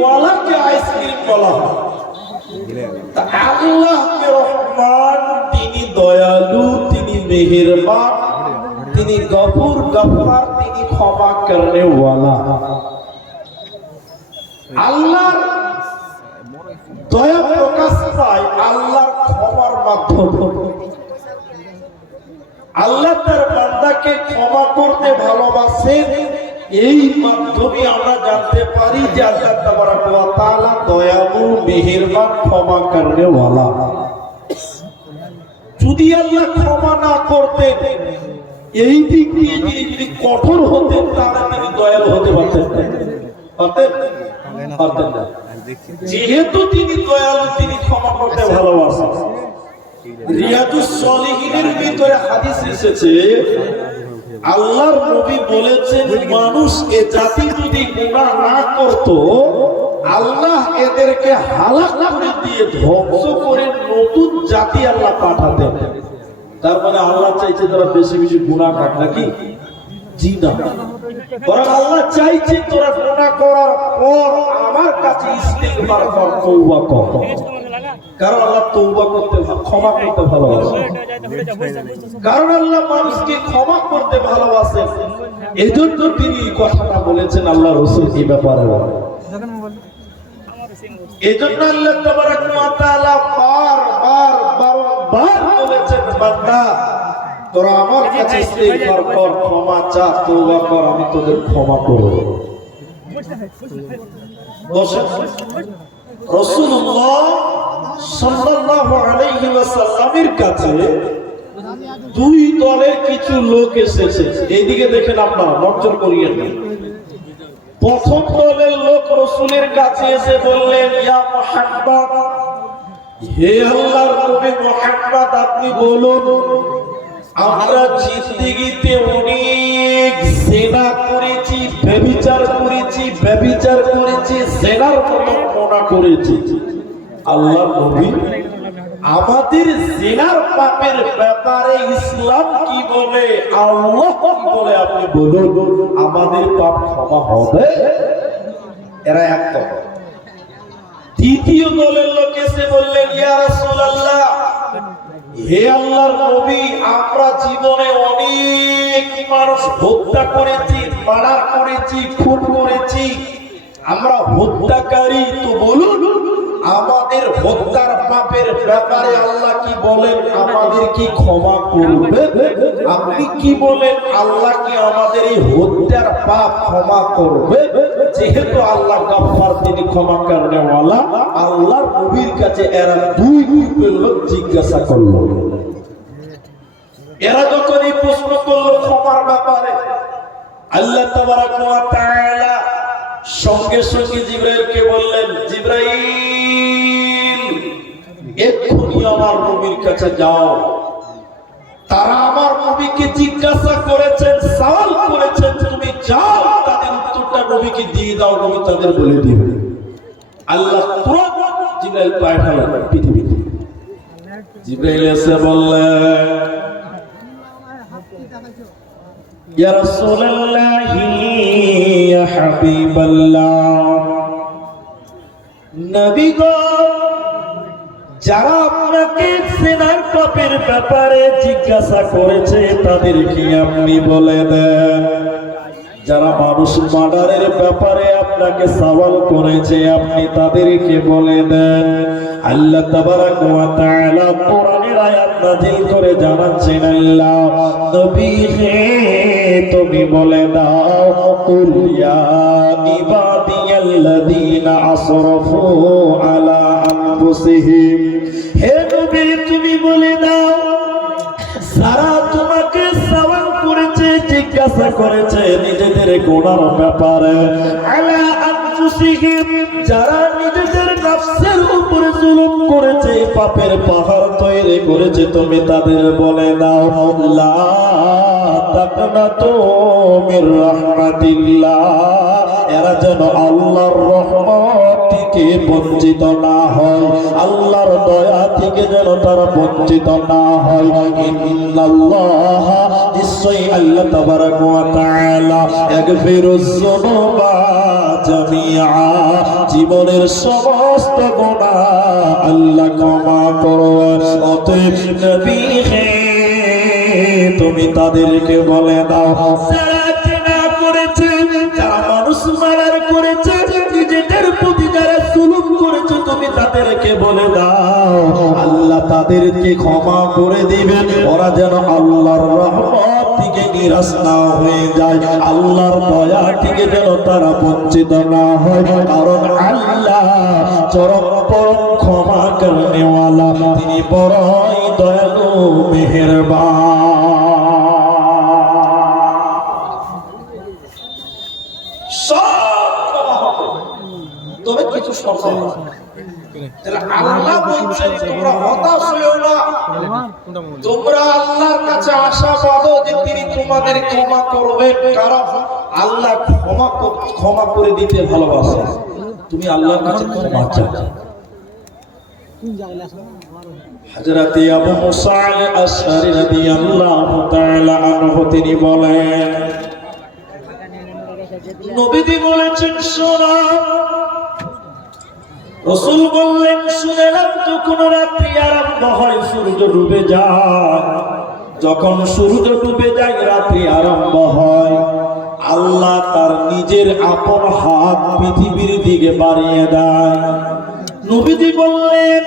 ওয়ালাকে ice cream বলা হয়। আল্লাহ রহমান, তিনি দয়ালু, তিনি মেহেরবান, তিনি গফুর গফার, তিনি ক্ষমা করনে ওয়ালা। আল্লাহর দয়া প্রকাশ পায় আল্লাহর ক্ষমার মাধ্যমে। আল্লাহ তার বান্দাকে ক্ষমা করতে ভালোবাসেন, এই মাধ্যমে আমরা জানতে পারি যে আল্লাহ তাবারাক ওয়া তাআলা দয়ালু, মেহেরবান, ক্ষমা করনে ওয়ালা। যদি আল্লাহ ক্ষমা না করতেন, এই দিক দিয়ে যদি কঠোর হতেন, তাহলে তিনি দয়ালু হতে পারতেন না। যেহেতু তিনি দয়ালু, তিনি ক্ষমা করতে ভালোবাসেন। রিয়াদুস সলিহিনের ভিতরে হাদিস এসেছে, আল্লাহর নবী বলেছেন, মানুষ এ জাতি যদি গুনাহ না করত, আল্লাহ এদেরকে হালাক করে দিয়ে ধ্বংস করে নতুন জাতি আল্লাহ পাঠাতেন। তার মানে আল্লাহ চাইছে তারা বেশি বেশি গুনাহ করে নাকি? জি না, বরং আল্লাহ চাইছে তোরা গুনাহ করার পর আমার কাছে ইস্তিগফার কর, তওবা কর। কারণ আল্লাহ তওবা করতে, ক্ষমা করতে ভালোবাসেন। কারণ আল্লাহ মানুষকে ক্ষমা করতে ভালোবাসেন, এজন্য তিনি কথাটা বলেছেন আল্লাহ রাসূল এই ব্যাপারে। এজন্য আল্লাহ তাবারাক ওয়া তাআলা বারবার বলেছেন, বান্দা তোরা আমার কাছে ইস্তিগফার কর, ক্ষমা চা, তওবা কর, আমি তোদের ক্ষমা করব। রাসূলুল্লাহ সাল্লাল্লাহু আলাইহি ওয়াসাল্লামের কাছে দুই দলের কিছু লোক এসেছে। এইদিকে দেখেন, আপনারা নজর করিয়েন না। প্রথম দলের লোক রাসূলের কাছে এসে বললেন, ইয়া মুহাম্মদ, হে আল্লাহর নবী মুহাম্মদ, আপনি বলুন, আমরা জিন্দেগিতে অনেক জিনা করেছি, ব্যভিচার করেছি, জিনার মতো গুনাহ করেছি। আল্লাহর নবী, আমাদের জিনার পাপের ব্যাপারে ইসলাম কি বলে, আল্লাহ কি বলে, আপনি বলুন, আমাদের পাপ ক্ষমা হবে? এরা এক দল। দ্বিতীয় দলের লোক এসে বললেন, ইয়া রাসূলুল্লাহ, হে আল্লাহর নবী, আমরা জীবনে অনেক মানুষ হত্যা করেছি, মার্ডার করেছি, খুন করেছি, আমরা হত্যাকারী, তো বলুন আমাদের হত্যার পাপের ব্যাপারে আল্লাহ কি বলেন, আমাদের কি ক্ষমা করবে? আপনি কি বলেন, আল্লাহ কি আমাদের এই হত্যার পাপ ক্ষমা করবে? যেহেতু আল্লাহ গফফার, তিনি ক্ষমা করনে ওয়ালা, আল্লাহর নবীর কাছে এরা দুই গ্রুপের লোক জিজ্ঞাসা করলো। এরা যখন এই প্রশ্ন করলো ক্ষমার ব্যাপারে, আল্লাহ তাবারাক ওয়া তাআলা সঙ্গে সঙ্গে জিবরাইলকে বললেন, জিবরাইল, এক্ষুনি আমার নবীর কাছে যাও। তারা আমার নবীকে জিজ্ঞাসা করেছেন, সওয়াল করেছেন, তুমি যাও, তাদের উত্তরটা নবীকে দিয়ে দাও, নবী তাদের বলে দিবেন। আল্লাহ তুরন্ত জিবরাইল পাঠালেন পৃথিবীতে। জিবরাইল এসে বললেন, ইয়া রাসূলুল্লাহ, ইয়া হাবিবাল্লাহ, নবী গো, যারা আপনাকে জিনার পাপের ব্যাপারে জিজ্ঞাসা করেছে তাদেরকে আপনি বলে দেন। যারা মানুষ মার্ডারের ব্যাপারে আপনাকে সওয়াল করেছে, আপনি তাদেরকে বলে দেন। আল্লাহ তাবারাক ওয়া তাআলা কোরআনের আয়াত নাযিল করে জানাচ্ছেন, আল্লাহ নবী হে, তুমি বলে দাও, কুল ইয়া ইবাদিয়াল্লাযীনা আসরাফু আলা আনফুসিহিম, হে নবী তুমি বলে দাও, যারা তোমাকে সওয়াল করেছে, জিজ্ঞাসা করেছে নিজেদের গুনার ব্যাপারে, আলা আনফুসিহিম, যারা নিজেদের নফসের উপরে জুলুম করেছে, পাপের পাহাড় তৈরি করেছে, তুমি তাদের বলে দাও, লা তাকনাতু মির রাহমাতিল্লাহ, এরা যেন আল্লাহর রহমত রহমতকে বঞ্চিত না হয়, আল্লাহর দয়া থেকে যেন তারা বঞ্চিত না হয়। ইন্নাল্লাহ, নিশ্চয়ই আল্লাহ তাবারাকা ওয়া তাআলা ইয়াগফিরুজ যুনুবা জামিআ, জীবনের সমস্ত গুনাহ আল্লাহ ক্ষমা করবেন। অতএব নবী হে, তুমি তাদেরকে বলে দাও যারা জিনা করেছে, যারা মানুষ মারার করেছে, নিজেদের প্রতি যারা জুলুম করেছে, তুমি তাদেরকে বলে দাও আল্লাহ তাদেরকে ক্ষমা করে দিবেন। ওরা যেন আল্লাহর রহমত থেকে নিরাশ না হয়ে যায়, আল্লাহর দয়া থেকে যেন তারা বঞ্চিত না হয়। কারণ আল্লাহ চরম পরম ক্ষমা করনেওয়ালা, তিনি বড়ই দয়ালু মেহেরবান। তবে কিছু শর্ত আছে। আল্লাহ বলছেন তোমরা হতাশ হইও না, তোমরা আল্লাহর কাছে আশা পাবো যে তিনি তোমাদের ক্ষমা করবেন, কারণ আল্লাহ ক্ষমা করে দিতে ভালোবাসেন। তুমি আল্লাহর কাছে ক্ষমা চাও। হযরত আবু মুসা আল-আশআরী রাদিয়াল্লাহু তাআলা আনহু তিনি বলেন, নবীজি বলেছেন শোনো, রাসূল বললেন শুনলাম যখন রাত্রি আরম্ভ হয় সূর্য ডুবে যায়, যখন সূর্য ডুবে যায় রাত্রি আরম্ভ হয়, আল্লাহ তার নিজের আপন হাত পৃথিবীর দিকে বাড়িয়ে দেয়। নবীজি বললেন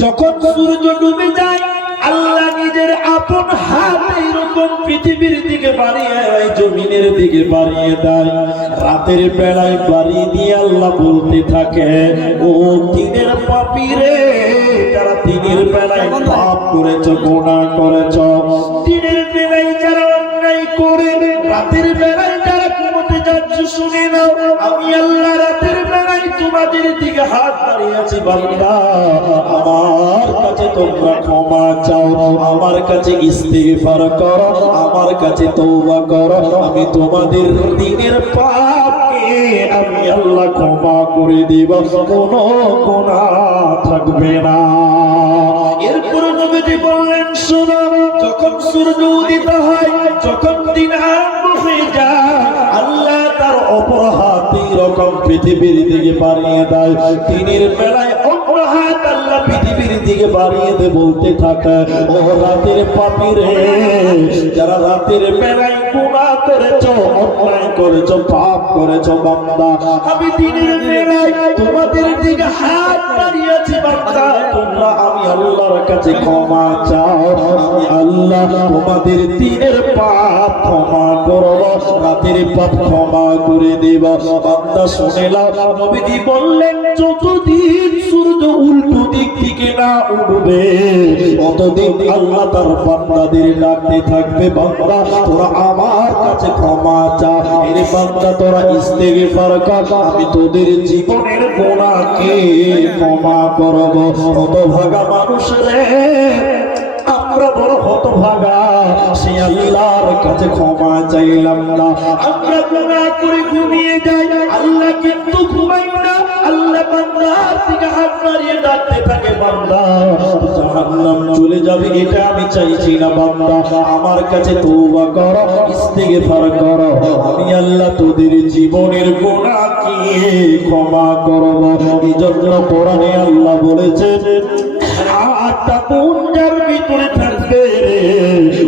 যখন সূর্য ডুবে যায় আল্লাহ নিজের আপন হাত এরকম পৃথিবীর দিকে বাড়িয়ে দেয়, জমিনের দিকে বাড়িয়ে দেয়। রাতের বেলায় বাড়িয়ে দিয়ে আল্লাহ বলতে থাকে, ও দিনের পাপীরে, যারা দিনের বেলায় পাপ করেছ, গুনাহ করেছ, দিনের বেলায় যারা অন্যায় করে রাতের বেলায় যারা ঘুমোতে যাচ্ছ, শুনে নাও আমি আল্লাহ রাতের বেলায় তোমাদের দিকে হাত বাড়িয়েছি। বান্দা, আমার কাছে তোমরা ক্ষমা চাও, আমার কাছে ইস্তিগফার করো, আমার কাছে তওবা করো, আমি তোমাদের দিনের পাপকে আমি আল্লাহ ক্ষমা করে দিব, কোনো গুনাহ থাকবে না। এরপরে নবীজি বললেন শোনো, যখন সূর্য উদিত হয়, যখন দিন আরম্ভ হয়ে যায়, আল্লাহ তার অপর হাত এরকম পৃথিবীর দিকে বাড়িয়ে দেয়। দিনের বেলায় অপর হাত আল্লাহ পৃথিবীর দিকে বাড়িয়ে দে, বলতে থাকে, ও রাতের পাপীরে, যারা রাতের বেলায় গুনাহ করেছো, অন্যায় করেছো, পাপ করেছো, বান্দা আমি দিনের বেলায় তোমাদের দিকে হাত বাড়িয়েছি। বান্দা তোমরা আমি আল্লাহর কাছে ক্ষমা চাও, আমি আল্লাহ তোমাদের দিনের পাপ ক্ষমা করব, রাতের পাপ ক্ষমা করে দেব। বান্দা শুনে নাও, নবীজি বললেন যতদিন সূর্য উল্টো দিক থেকে না উঠবে ততদিন আল্লাহ তার বান্দাদের ডাকতে থাকবে, বান্দা তোরা আমার কাছে ক্ষমা চা। এর বান্দা তোরা ইস্তেগফার কর, আমি তোদের জীবনের গুনাহকে ক্ষমা করব। হতভাগা মানুষ রে, আমরা বড় হতভাগা, সে আল্লাহর কাছে ক্ষমা চাইলাম না। আমরা গুনাহ করে ঘুমিয়ে যাই, আল্লাহ কিন্তু ঘুমাই না, আল্লাহ বান্দার দিকে হাত নাড়িয়ে ডাকতে থাকে, বান্দা জাহান্নাম চলে যাবে এটা আমি চাইছি না, বান্দা আমার কাছে তওবা করো, ইস্তিগফার করো, আমি আল্লাহ তোদের জীবনের গুনাহকে ক্ষমা করব। এজন্য কোরআনে আল্লাহ বলেছেন, আটটা পুঞ্জার ভিতরে থাকবে,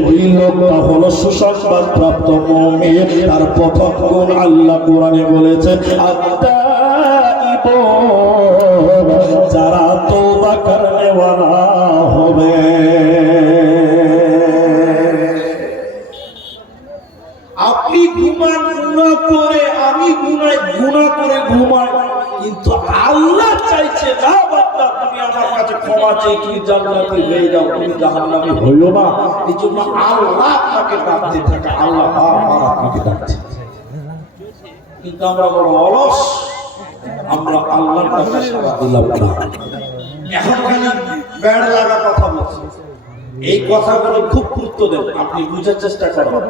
ওই লোকটা হলো সুসংবাদ প্রাপ্ত মুমিন। তার প্রথম গুণ আল্লাহ কোরআনে বলেছেন আত-তাইবুন, যারা তওবা করনেওয়ালা হবে। আপনি ঘুমান গুনাহ করে, আমি গুনাহ করে ঘুমাই, কিন্তু আল্লাহ চাইছে না বান্দা তুমি আমার কাছে ক্ষমা চেয়ে তুমি জান্নাতি হয়ে যাও, তুমি জাহান্নামী হইও না। এইজন্য আল্লাহ আপনাকে ডাকতে থাকে, আল্লাহ বারবার আপনাকে ডাকছে। কিন্তু আমরা বড় অলস, আমরা আল্লাহর কাছে সাড়া দিলাম না। এখন খালি ব্যাড লাগা কথা বলছি, এই কথাগুলো খুব গুরুত্ব দেন, আপনি বুঝার চেষ্টা করবেন।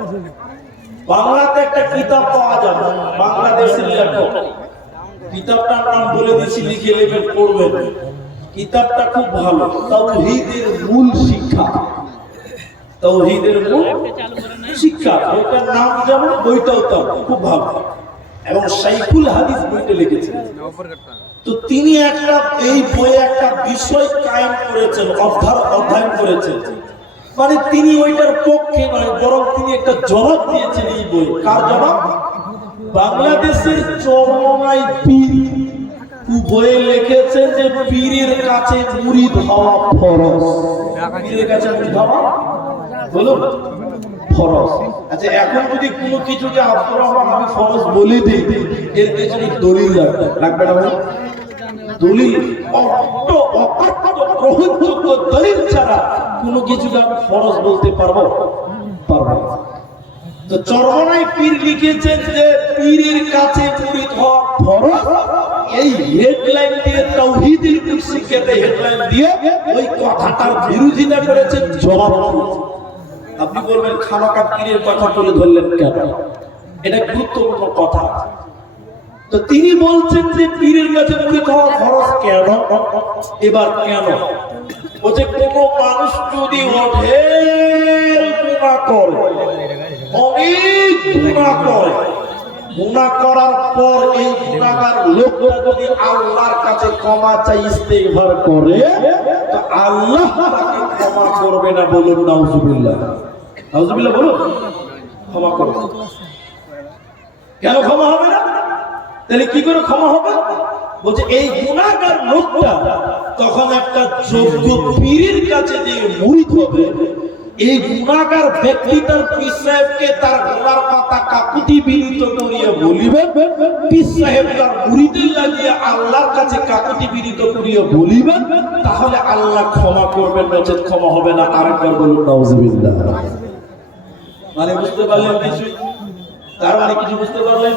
বাংলাতে একটা কিতাব পাওয়া যাবে, বাংলাদেশের লেখক কিতাবটার নাম বলে দিচ্ছি, লিখে নেবেন, পড়বেন। কিতাবটা খুব ভালো, তাওহীদের মূল শিক্ষা। তাওহীদের মূল শিক্ষা, ওটার নাম যেমন বইটাও তাও খুব ভালো। এবং শাইখুল হাদিস বইটা লিখেছেন। তো তিনি একটা এই বইয়ে একটা বিষয় কায়েম করেছেন, অধ্যয়ন করেছেন। মানে তিনি ওইটার পক্ষে নয়, বরং তিনি একটা জবাব দিয়েছেন এই বই। কার জবাব? বাংলাদেশের চরমনাই পীর বইয়ে লিখেছেন যে পীরের কাছে মুরিদ হওয়া ফরজ। পীরের কাছে মুরিদ হওয়া বলুন ফরজ। আচ্ছা, এখন যদি কোনো কিছুকে আব্দুর রহমান আমি ফরজ বলে দিই, এর পেছনে দলিল লাগবে না? দলিল, গ্রহণযোগ্য দলিল ছাড়া কোনো কিছুকে আমি ফরজ বলতে পারবো? পারবো। তো চরমনাই পীর লিখেছেন যে পীরের কাছে মুরিদ হওয়া ফরজ। এই হেডলাইন দিয়ে তাওহীদের শিক্ষাতে হেডলাইন দিয়ে ওই কথাটার বিরোধিতা করেছেন, জবাব দিয়েছেন। আপনি বলবেন খামাকা পীরের কথা তুলে ধরলেন কেন? এটা গুরুত্বপূর্ণ কথা। তো তিনি বলছেন যে পীরের কাছে মুরিদ হওয়া ফরজ কেন? এবার কেন বলছে, কোন মানুষ যদি অঢেল গুনাহ করে, অনেক গুনাহ করে, গুনাহ করার পর এই গুনাহগার লোকটা যদি আল্লাহর কাছে ক্ষমা চাই, ইস্তেগফার করে, তো আল্লাহ তাকে ক্ষমা করবে না। বলুন নাউজুবিল্লাহ। নাউজুবিল্লাহ বলুন। ক্ষমা করবে কেন? ক্ষমা হবে না? তাহলে কি করে ক্ষমা হবে? বলছে এই গুনাহগার লোকটা তখন একটা যোগ্য পীরের কাছে যে মুরিদ হবে, এই গুনাহগার ব্যক্তি তার পীর সাহেবকে তার গলার পাতা কাকুতি বিনীত করিয়া বলিবে, পীর সাহেব তার মুরিদের লাগিয়ে আল্লাহর কাছে কাকুতি বিনীত করিয়া বলিবে, তাহলে আল্লাহ ক্ষমা করবেন, নচেত ক্ষমা হবে না। আরেকবার বলুন নাউজুবিল্লাহ। মানে বুঝতে পারলেন কিছু? তার মানে কিছু বুঝতে পারলেন?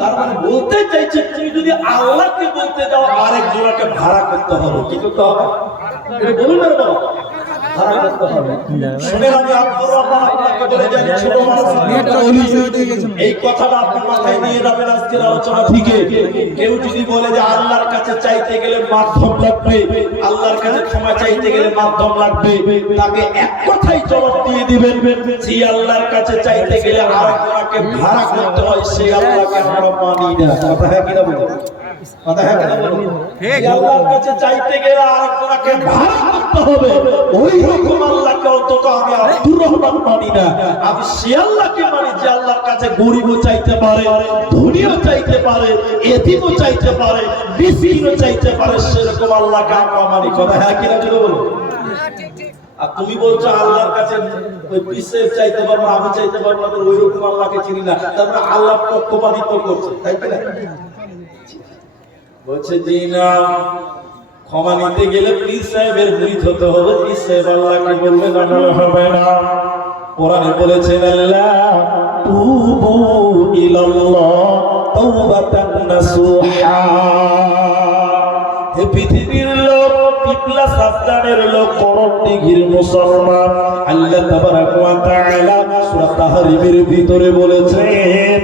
তার মানে বলতে চাইছে, তুমি যদি আল্লাহকে বলতে যাও, আরেক জোড়াকে ভাড়া করতে হবে। কি করতে হবে? বলুন না বাবা, ভাড়া করতে হবে। শুনে আমি আব্দুর রহমান আপনাকে বলে যাই, ছোট মানুষ এই কথাটা আপনার মাথায় নিয়ে যাবেন আজকের আলোচনা থেকে। কেউ যদি বলে যে আল্লাহর কাছে চাইতে গেলে মাধ্যম লাগবে, আল্লাহর কাছে ক্ষমা চাইতে গেলে মাধ্যম লাগবে, তাকে এক কথাই জবাব দিয়ে দিবেন, যে আল্লাহর কাছে চাইতে গেলে আরেকজনকে ভাড়া করতে হয়, সেই আল্লাহকে আমরা মানি না। কথা হ্যাঁ কিনা বলুন? কথা হ্যাঁ কিনা বলুন? আল্লাহর কাছে চাইতে গেলে আরেকজনকে ভাড়া করতে হবে, ওই রকম আল্লাহকে অন্তত আমি আব্দুর রহমান মানি না। আমি সে আল্লাহকে মানি যে আল্লাহর কাছে গরিবও চাইতে পারে, ধনীও চাইতে পারে, এতিমও চাইতে পারে, মিসকিনও চাইতে পারে, সেরকম আল্লাহকে আমরা মানি। কথা হ্যাঁ কিনা বলুন? আর তুমি বলছো আল্লাহর কাছে ওই পিসে চাইতে পারবো, আমি চাইতে পারবো না, ওই রকম আল্লাহকে চিনি না। তারপরে আল্লাহ পক্ষপাতিত্ব করছে, তাই কি না? বলছে জি না, ক্ষমা নিতে গেলে পীর সাহেবের মুরিদ হতে হবে। পীর সাহেব আল্লাহকে বলবে না, হবে না। কোরআনে বলেছেন আল্লাহ তুবু ইলাল্লাহ তাওবাতান নাসুহা। হে পৃথিবীর লোক, পিপলা সাবধানের লোক, করণদিঘির মুসলমান, আল্লাহ তাবারাক ওয়া তাআলা সূরা তাহরিমের ভিতরে বলেছেন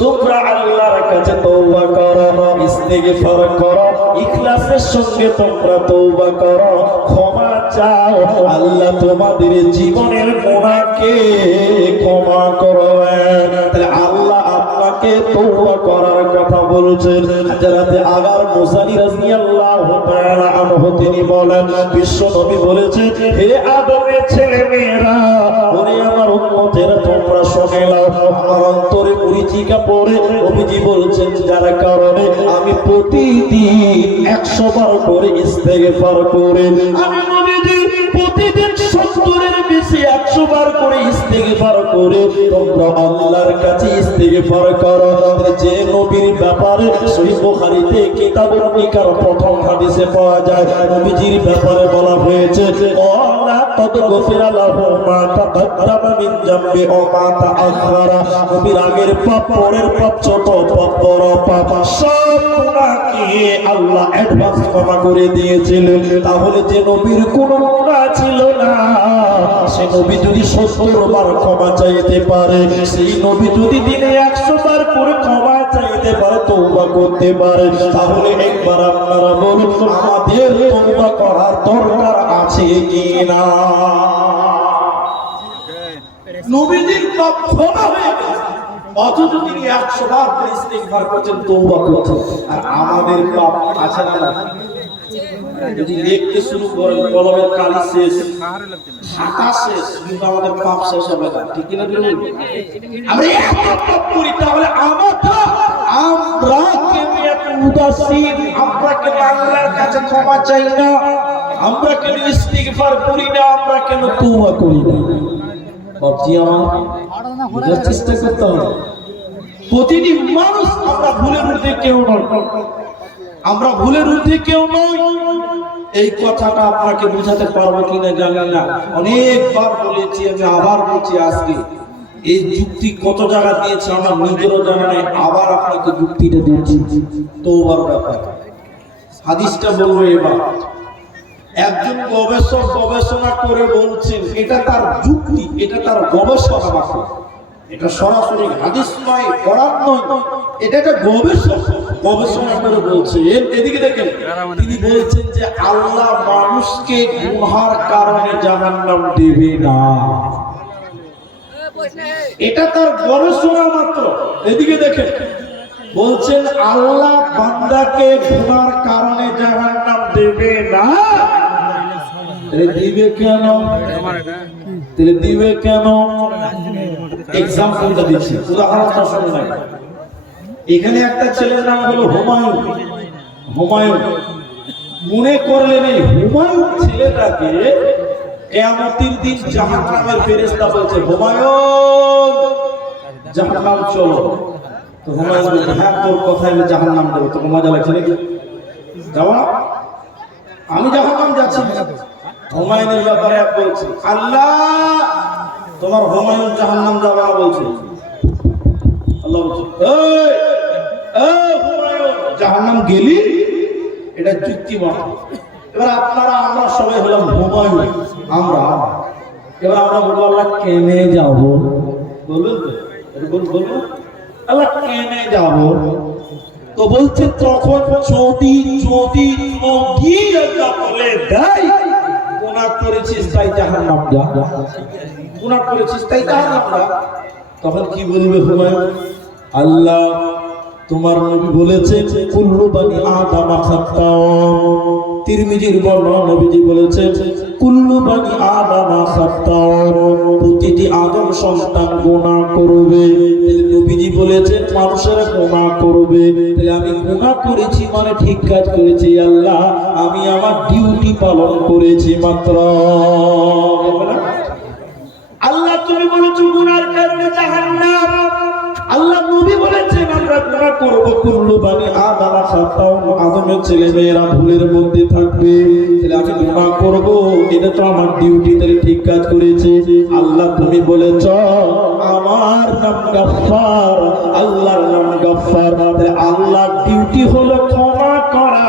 তোমরা আল্লাহর কাছে তওবা করো, ইস্তেগফার করো, ইখলাসের সঙ্গে তোমরা তওবা করো, ক্ষমা চাও, আল্লাহ তোমাদের জীবনের গুনাহকে ক্ষমা করবেন। তাহলে আল্লাহ আপনাকে তওবা করার কথা বলছেন। হযরত আগার মুসানি রাদিয়াল্লাহু তাআলা আনহু তিনি বলেন, বিশ্ব নবী বলেছেন, হে আদমের ছেলে মেয়েরা, ওরে আমার উম্মতেরা, তোমরা শুনে নাও, আমার অন্তরে মরিচিকা পড়ে। নবীজি বলছেন যার কারণে আমি প্রতিদিন 100 বার করে ইস্তেগফার করে, আমি নবীজি প্রতিদিন 70-এর বেশি 100 বার করে ইস্তেগফার করে তোমরা আল্লাহর কাছে ইস্তেগফার করো। যে নবীর ব্যাপারে সহিহ বুখারীতে কিতাবুল নিকার প্রথম হাদিসে পাওয়া যায়, নবীজির ব্যাপারে বলা হয়েছে আল্লাহ কদ গফিরা লাহু মা তাকাদ্দামা মিন জামবি ওয়া মা তাআখারা। নবীর আগের পাপ, পরের পাপ, ছোট পাপ, বড় পাপ, সব গুনাহকে আল্লাহ অ্যাডভান্স ক্ষমা করে দিয়েছিলেন। তাহলে যে নবীর কোনো গুনাহ ছিল না। সে নবী যদি 70 বার ক্ষমা চাইতে পারে, সেই নবী যদি দিনে 100 বার করে ক্ষমা চাইতে পারে, তওবা করতে পারে, তাহলে একবার আপনারা বলুন আমাদের তওবা করার দরকার আছে কিনা? নবীজির পাপ ক্ষমা হয়ে গেছে, অথচ তিনি 100 বার করে ইস্তিগফার করছেন, তওবা করছেন। আর আমাদের পাপ আছে না? যদি লিখতে শুরু করেন কলমের কালি শেষ, খাতা শেষ, কিন্তু আমাদের পাপ শেষ হবে না, ঠিক কিনা? আমরা এত পাপ করি, তাহলে আমরা কেন এত উদাসীন? আমরা কেন আল্লাহর কাছে ক্ষমা চাই না? আমরা কেন ইস্তিগফার করি না? আমরা কেন তওবা করি না? বাপজি আমার বুঝার চেষ্টা করতে হবে। প্রতিটি মানুষ আমরা ভুলের ঊর্ধ্বে কেউ নয়, আমরা ভুলের ঊর্ধ্বে কেউ নই। এই কথাটা আপনাকে বোঝাতে পারবো কিনা জানি না, অনেকবার বলেছি, আমি আবার বলছি আজকে। এই যুক্তি কত জায়গা দিয়েছে আমার নিজেরও জানা নেই, আবার আপনাকে যুক্তিটা দিয়েছি তওবার ব্যাপারে। হাদিসটা বলবো এবার। একজন গবেষক গবেষণা করে বলছেন, এটা তার যুক্তি, এটা তার গবেষণা মাত্র, এটা সরাসরি হাদিস নয়, কোরআন নয়, এটা একটা গবেষক গবেষণা করে বলছে। এদিকে দেখেন, তিনি বলছেন যে আল্লাহ মানুষকে গুনার কারণে জাহান্নাম দেবে না, এটা তার গবেষণা মাত্র। এদিকে দেখেন, বলছেন আল্লাহ বান্দাকে গুনার কারণে জাহান্নাম দেবে না। দিবে কেন? দিবে কেন? এক্সাম্পলটা দিচ্ছি, উদাহরণটা শুনুন। এখানে একটা ছেলের নাম হলো হুমায়ুন। হুমায়ুন মনে করলেন এই হুমায়ুন ছেলেটাকে কিয়ামতের দিন জাহান্নামের ফেরেশতা বলছে, হুমায়ুন জাহান্নাম চলো। তো হুমায়ুন বলছে, হ্যাঁ তোর কথায় আমি জাহান্নাম দেবো, তোর মজা লাগছে নাকি? যাবো না, আমি জাহান্নাম যাচ্ছি। হুমায়ুনের ব্যাপারে বলছে, আল্লাহ তোমার হুমায়ুন জাহান্নাম যাবে না বলছে। আল্লাহ বলছে, এই হুমায়ুন জাহান্নাম গেলি, এটা যুক্তি মাত্র। এবার আপনারা আমরা সবাই হলাম হুমায়ুন, আমরা এবার আমরা বলবো আল্লাহ কেনে যাব? বলবেন তো? বলবো আল্লাহ কেনে যাব? তো বলছে তখন যদি যদি আল্লাহ বলে দেয় গুনাহ করেছিস তাই জাহান্নাম যা, গুনাহ করেছিস তাই জাহান্নাম যা, তখন কি বলবে হুমায়ুন? আল্লাহ তোমার নবী বলেছেন কুল্লু বানি আদম খাত্তাউন। তিরমিজির বর্ণনা, নবীজি বলেছেন কুল্লু বানি আদম খাত্তাউন, প্রতিটি আদম সন্তান গুনাহ করবে। নবীজি বলেছেন মানুষেরা গুনাহ করবে, তাহলে আমি গুনাহ করেছি মানে ঠিক কাজ করেছি, আল্লাহ আমি আমার ডিউটি পালন করেছি মাত্র। আল্লাহ তুমি বলেছো গুনার কারণে জাহান্নাম, আল্লাহ নবী বলেছেন আমরা গুনাহ করব, কুল্লু বানি আদম খাতাউন, আদমের ছেলে মেয়েরা ভুলের মধ্যে থাকবে, তাহলে আমি গুনাহ করব, এটা তো আমার ডিউটি, তাহলে ঠিক কাজ করেছে। আল্লাহ তুমি বলেছ আমার নাম গফফার, আল্লাহর নাম গফফার, তাহলে আল্লাহর ডিউটি হলো ক্ষমা করা,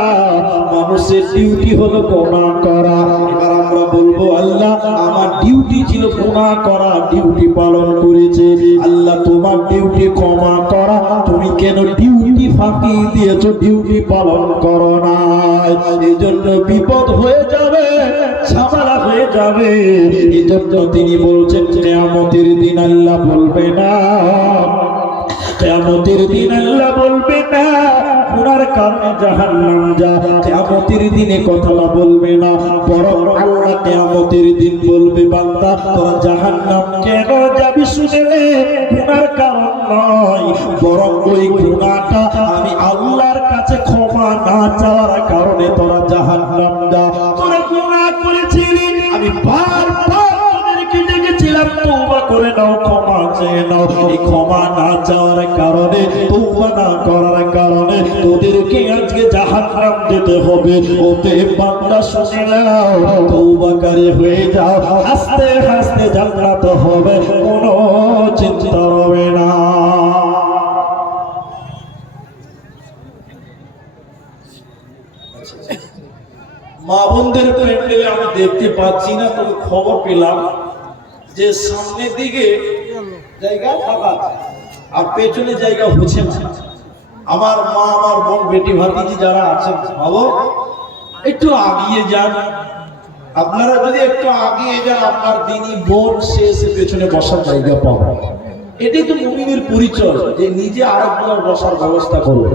মানুষের ডিউটি হলো গুনাহ করা। এবার আমরা বলবো আল্লাহ আমার ডিউটি ছিল গুনাহ করা, ডিউটি পালন করেছে, আল্লাহ তোমার ডিউটি ক্ষমা করা, তুমি কেন ডিউটি ফাঁকি দিয়েছো, ডিউটি পালন করো না? এই জন্য বিপদ হয়ে যাবে, ঝামেলা হয়ে যাবে। এই জন্য তিনি বলছেন কিয়ামতের দিন আল্লাহ বলবে না, কিয়ামতের দিন আল্লাহ বলবে না গুনার কারণে জাহান্নাম যা, কিয়ামতের দিনে কথাটা বলবে না, বরং আল্লাহ কিয়ামতের দিন বলবে বান্দা তোরা জাহান্নাম কেন যাবি? শুনেলে গুনার কারণ নয়, বরং ওই গুনাহটা আমি আল্লাহর কাছে ক্ষমা না চাওয়ার কারণে তোরা জাহান্নাম যা। তোরা গুনাহ করেছিলি, আমি বারবার তোদেরকে ডেকেছিলাম তওবা করে নাও, ক্ষমা চেয়ে নাও, এই ক্ষমা না চাওয়ার কারণে, তওবা না করার কারণে তোদেরকে আজকে জাহান্নাম যেতে হবে। ওতে বান্দা শুনে নাও, তওবাকারী হয়ে যাও, হাসতে হাসতে জান্নাত হবে, কোনো চিন্তা হবে না। মা বোনদের প্যান্ডেলে আমি দেখতে পাচ্ছি না, তবে খবর পেলাম যে সামনের দিকে জায়গা ফাঁকা আছে আর পেছনে জায়গা হচ্ছে না। আমার মা, আমার বোন, বেটি ভাতিজি যারা আছেন, ভাবো একটু আগিয়ে যান। আপনারা যদি একটু আগিয়ে যান, আপনার দিনই বোন শেষে পেছনে বসার জায়গা পাবেন। এটাই তো মুমিনের পরিচয়, যে নিজে আরেকজনের বসার ব্যবস্থা করবে।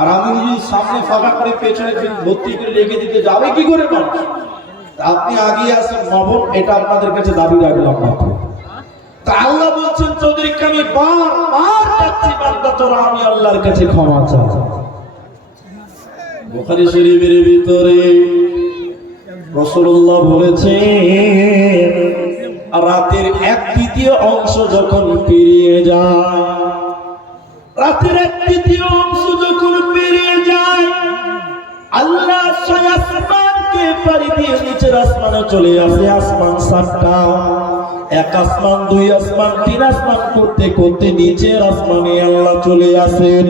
আর আমি যদি সামনে ফাঁকা করে পেছনে ভর্তি করে রেখে দিতে যাবে কি করে মানুষ? আপনি আগিয়ে আসেন মা বোন, এটা আপনাদের কাছে দাবি রাখলাম মাত্র। তা আল্লাহ বলছেন, চৌধুরীকে আমি বারবার যাচ্ছি, বান্দা তোরা আমি আল্লাহর কাছে ক্ষমা চা। বুখারী শরীফের ভিতরে রাসূলুল্লাহ বলেছেন, রাতের 1/3 অংশ যখন পেরিয়ে যায়, রাতের 1/3 অংশ যখন পেরিয়ে যায়, আল্লাহ 6 আসমানকে পাড়ি দিয়ে নিচের আসমানে চলে আসে। আসমান 7টা, 1 আসমান, 2 আসমান, 3 আসমান করতে করতে নিচের আসমানে আল্লাহ চলে আসেন।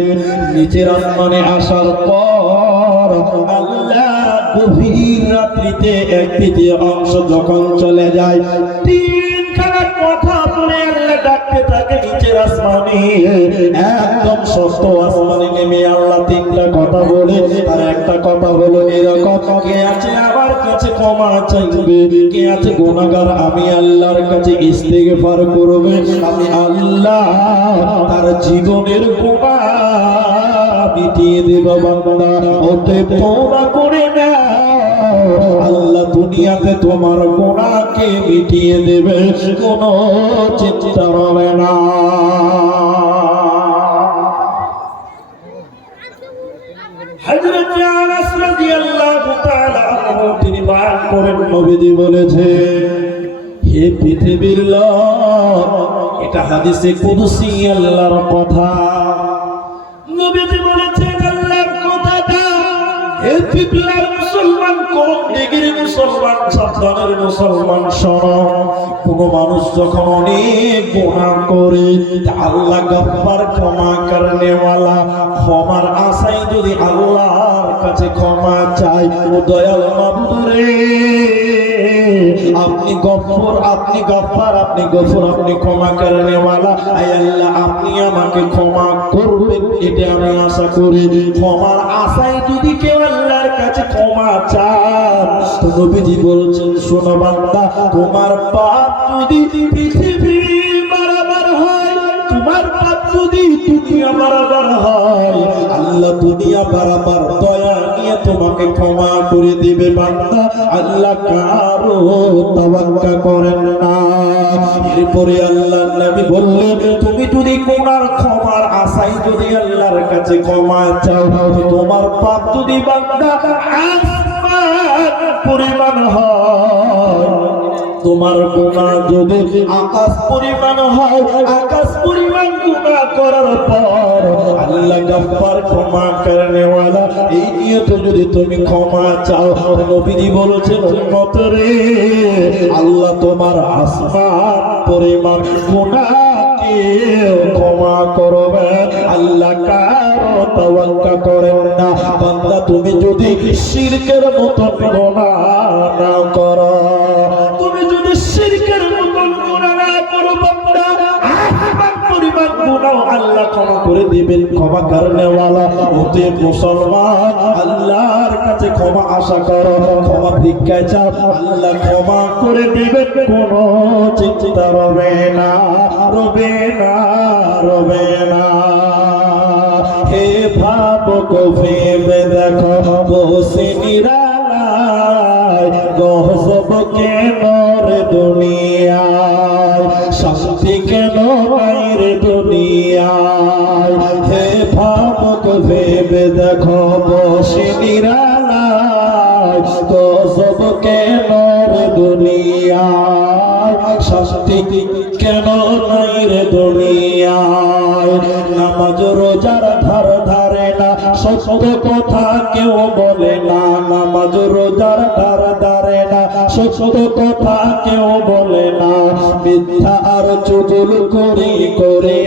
নিচের আসমানে আসার পর আল্লাহ গভীর রাত্রিতে 1/3 অংশ যখন চলে যায়, 3খানা কথা বলে আল্লাহ ডাকতে থাকে নিচের আসমানে। একদম ষষ্ঠ আসমানে নেমে আল্লাহ 3টা কথা বলে, আর একটা কথা হলো এরকম, কে আছে আমার কাছে ক্ষমা চাইবে, কে আছে গুনাহগার আমি আল্লাহর কাছে ইস্তেগফার করবে, আমি আল্লাহ তার জীবনের গুনাহ মিটিয়ে দেব। বান্দা ওতে তওবা করে না, আল্লাহ দুনিয়াতে তোমার গুনাহকে মিটিয়ে দেবে, কোনো চিন্তা হবে না। হযরত আনাস রাদিয়াল্লাহু তাআলা আনহু তিনি বয়ান করেন, নবীজি বলেছেন, হে পৃথিবীর লোক, এটা হাদিসে কুদসি আল্লাহর কথা। নবীজি বলেছেন আল্লাহর কথাটা, হে পৃথিবীর মুসলমান, কোন দিকের মুসলমান, সাবধানের মুসলমান শোনো। কোন মানুষ যখন অনেক গুনাহ করে, আল্লাহ গফফার, ক্ষমা করনে ওয়ালা, ক্ষমার আশায় যদি আল্লাহর কাছে ক্ষমা চাই, ও দয়াল মাবুদ রে, আপনি গফফর, আপনি গফফার, আপনি গফুর, আপনি ক্ষমা করনে ওয়ালা, আয় আল্লাহ আপনি আমাকে ক্ষমা করবেন, এটা আমি আশা করি। ক্ষমার আশায় যদি কেউ আল্লাহর কাছে ক্ষমা চান, তো নবীজি বলছেন, শোনো বান্দা, তোমার পাপ যদি পৃথিবী বরাবর হয়, তোমার পাপ যদি দুনিয়া বরাবর হয়, আল্লাহ দুনিয়া বরাবর দয়া নিয়ে তোমাকে ক্ষমা করে দিবে। বান্দা আল্লাহ কারো তাওয়াক্কা করেন না। এরপরে আল্লাহর নবী বললেন, তুমি যদি গুনার ক্ষমার আশায় যদি আল্লাহর কাছে ক্ষমা চাও, তোমার পাপ যদি বান্দা আসমান পরিমাণ হয়, তোমার গুনাহ যদি আকাশ পরিমাণ হয়, আকাশ পরিমাণ গুনাহ করার পর আল্লাহ গফফার, ক্ষমা করনে ওয়ালা, এই নিয়তে যদি তুমি ক্ষমা চাও, নবীজি বলেছেন, উম্মত রে, আল্লাহ তোমার আসমান পরিমাণ গুনাহকে ক্ষমা করবে। আল্লাহ কারো তাওয়াক্কা করেন না। বান্দা তুমি যদি শিরকের মতো গুনাহ না করো, তুমি যদি শিরকের মতো গুনাহ না করো, বান্দা আসমান পরিমাণ গুনাহ আল্লাহ ক্ষমা করে দিবেন, ক্ষমা করনে ওয়ালা। ওতে মুসলমান, আল্লাহর কাছে ক্ষমা আশা করো, ক্ষমা ভিক্ষা চাও, আল্লাহ ক্ষমা করে দিবেন, কোনো চিন্তা রবে না, রবে না, রবে না। হে ভাবুক ভেবে দেখো, বসে নিরালায় গজব কেন রে দুনিয়ায়, শান্তি কেন নাই রে দুনিয়ায়। হে ভাবুক ভেবে দেখো, বসে নিরালায় গজব কেন রে দুনিয়ায়, শান্তি কেন নাই রে দুনিয়ায়। নামাজ রোজার ধার ধারে না, সত্য কথা কেউ বলে না, নামাজ রোজার ধার ধারে না, সত্য কথা কেউ বলে না, মিথ্যা আর চুগল করে করে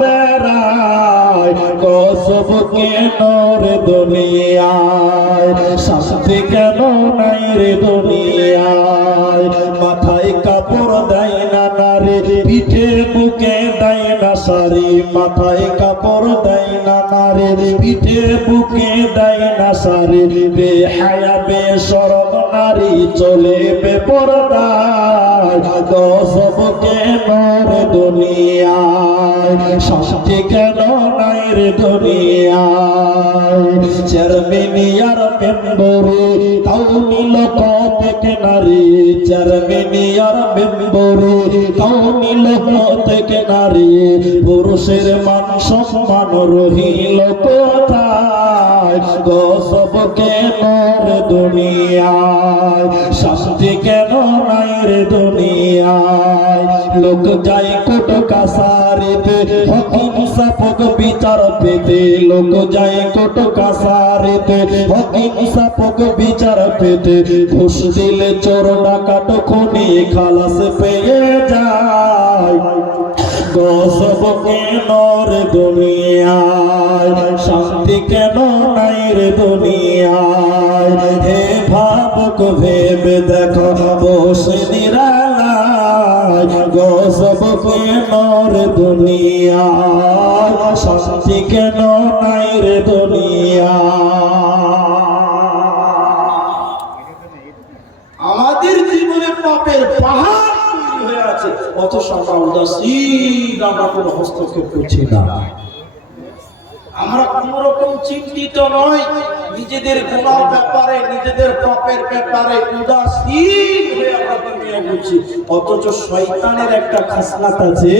বেড়ায়। গজব কেন রে দুনিয়ায়, শান্তি কেন নাই রে দুনিয়ায়। মাথায় কাপড় দেয় না নারী, পিঠে বুকে দেয় না শাড়ি। মাথায় কাপড় দেয় না নারী, পিঠে বুকে দেয় না শাড়ি। বেহায়া বেশরম নারী চলে বেপরদায়। গজব কেন রে দুনিয়ায়, শান্তি কেন নাই রে দুনিয়ায়। চেয়ারম্যানিয়ার মেম্বরে তাও নিল কত নারী। চেয়ারম্যানিয়ার মেম্বরে তাও নিল কত নারী। পুরুষের মান সম্মান রহিল কোথায়। গজব কেন রে দুনিয়ায়, শান্তি কেন নাই রে দুনিয়ায়। লোক যায় কোর্ট কাছারিতে, হকিম সাপক বিচার পেতে। লোক যায় কোর্ট কাছারিতে, হকিম সাপক বিচার পেতে। ঘুষ দিলে চোর ডাকাত খুনি খালাস পেয়ে যায়। গজব কেন রে দুনিয়ায়, শান্তি কেন নাই রে দুনিয়ায়। হে ভাবুক ভেবে দেখো বসে নিরালায়। গজব কেন রে দুনিয়ায়, শান্তি কেন নাই রে দুনিয়ায়। আমাদের জীবনে পাপের পাহাড় তৈরি হয়ে আছে, অথচ আমরা উদাসীন, আমরা কোনো হস্তক্ষেপ করছি না। আমরা কোন রকম চিন্তিত নয় নিজেদের গুনার ব্যাপারে, নিজেদের পাপের ব্যাপারে উদাসীন হয়ে আমরা দুনিয়া ঘুরছি। অথচ শয়তানের একটা খাসনাত আছে,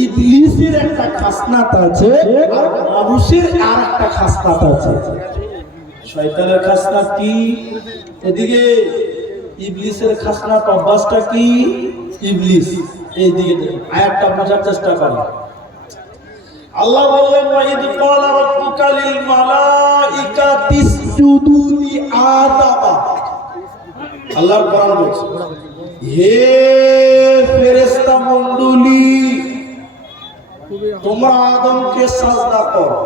ইবলিসের একটা খাসনাত আছে, আর মানুষের আর একটা খাসনাত আছে। শয়তানের খাসনাত কি? এদিকে ইবলিসের খাসনাত অভ্যাসটা কি? ইবলিস এইদিকে আয়াতটা বোঝার চেষ্টা করো। আল্লাহ বললেন ওয়াইদ ক্বালা রাব্বুকা লিল মালাইকাতি ইসজুদু লি আদাম। আল্লাহর কোরআন বলছে, হে ফেরেশতা মণ্ডলী, তোমরা আদমকে সাজদা করো।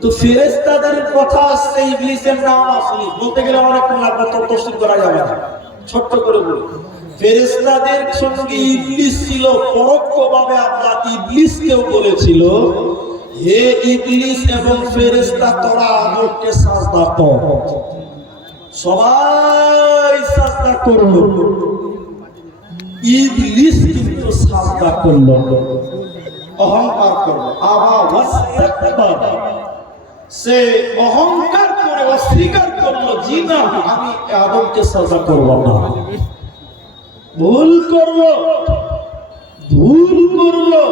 তো ফেরেশতাদের কথা আসছে, ইবলিসের নাম আসেনি। বলতে গেলে অনেক লাগবে, তো তফসিল করা যাবে না, ছোট্ট করে বলি। ফেরেশতাদের সঙ্গে ইবলিস ছিল, পরোক্ষভাবে আল্লাহ ইবলিসকেও বলেছিল, হে ইবলিস এবং ফেরেশতা তোরা আদমকে সাজদা কর। সবাই সাজদা করল, ইবলিস কিন্তু সাজদা করল, অহংকার করল। আবা ওয়াস্তাকবারা, সে অহংকার করে অস্বীকার করলো, জি না, আমি আদমকে সাজদা করব না। ভুল করলো, ভুল করলো,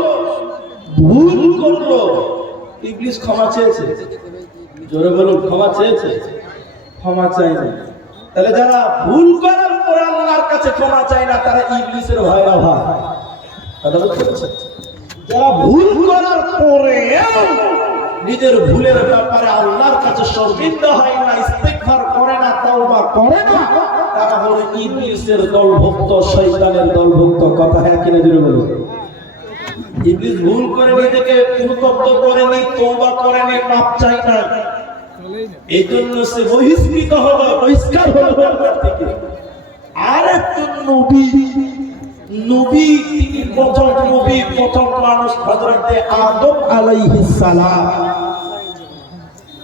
ভুল করলো। ইবলিস ক্ষমা চেয়েছে, জোরে বলুন, ক্ষমা চেয়েছে? ক্ষমা চাইনি। তাহলে যারা ভুল করার পরে আল্লাহর কাছে ক্ষমা চায় না, তারা ইবলিসের ভাইরা ভাই। কথা বুঝতে পারছেন? যারা ভুল করার পরে নিজের ভুলের ব্যাপারে আল্লাহর কাছে শর্মিন্দা হয় না, ইস্তিগফার করে না, তাওবা করে না, তারা হলো ইবলিসের দলভুক্ত, শয়তানের দলভুক্ত। কথা হ্যাঁ কিনা জোরে বলুন। ইবলিস ভুল করে নিজেকে অনুতপ্ত করেনি, তওবা করেনি, মাপ চাই না, এই জন্য সে বহিষ্কৃত হলো, বহিষ্কার হলো আল্লাহ থেকে। আরেকজন নবী, নবী তিনি প্রথম নবী, প্রথম মানুষ হযরতে আদম আলাইহিস সালাম।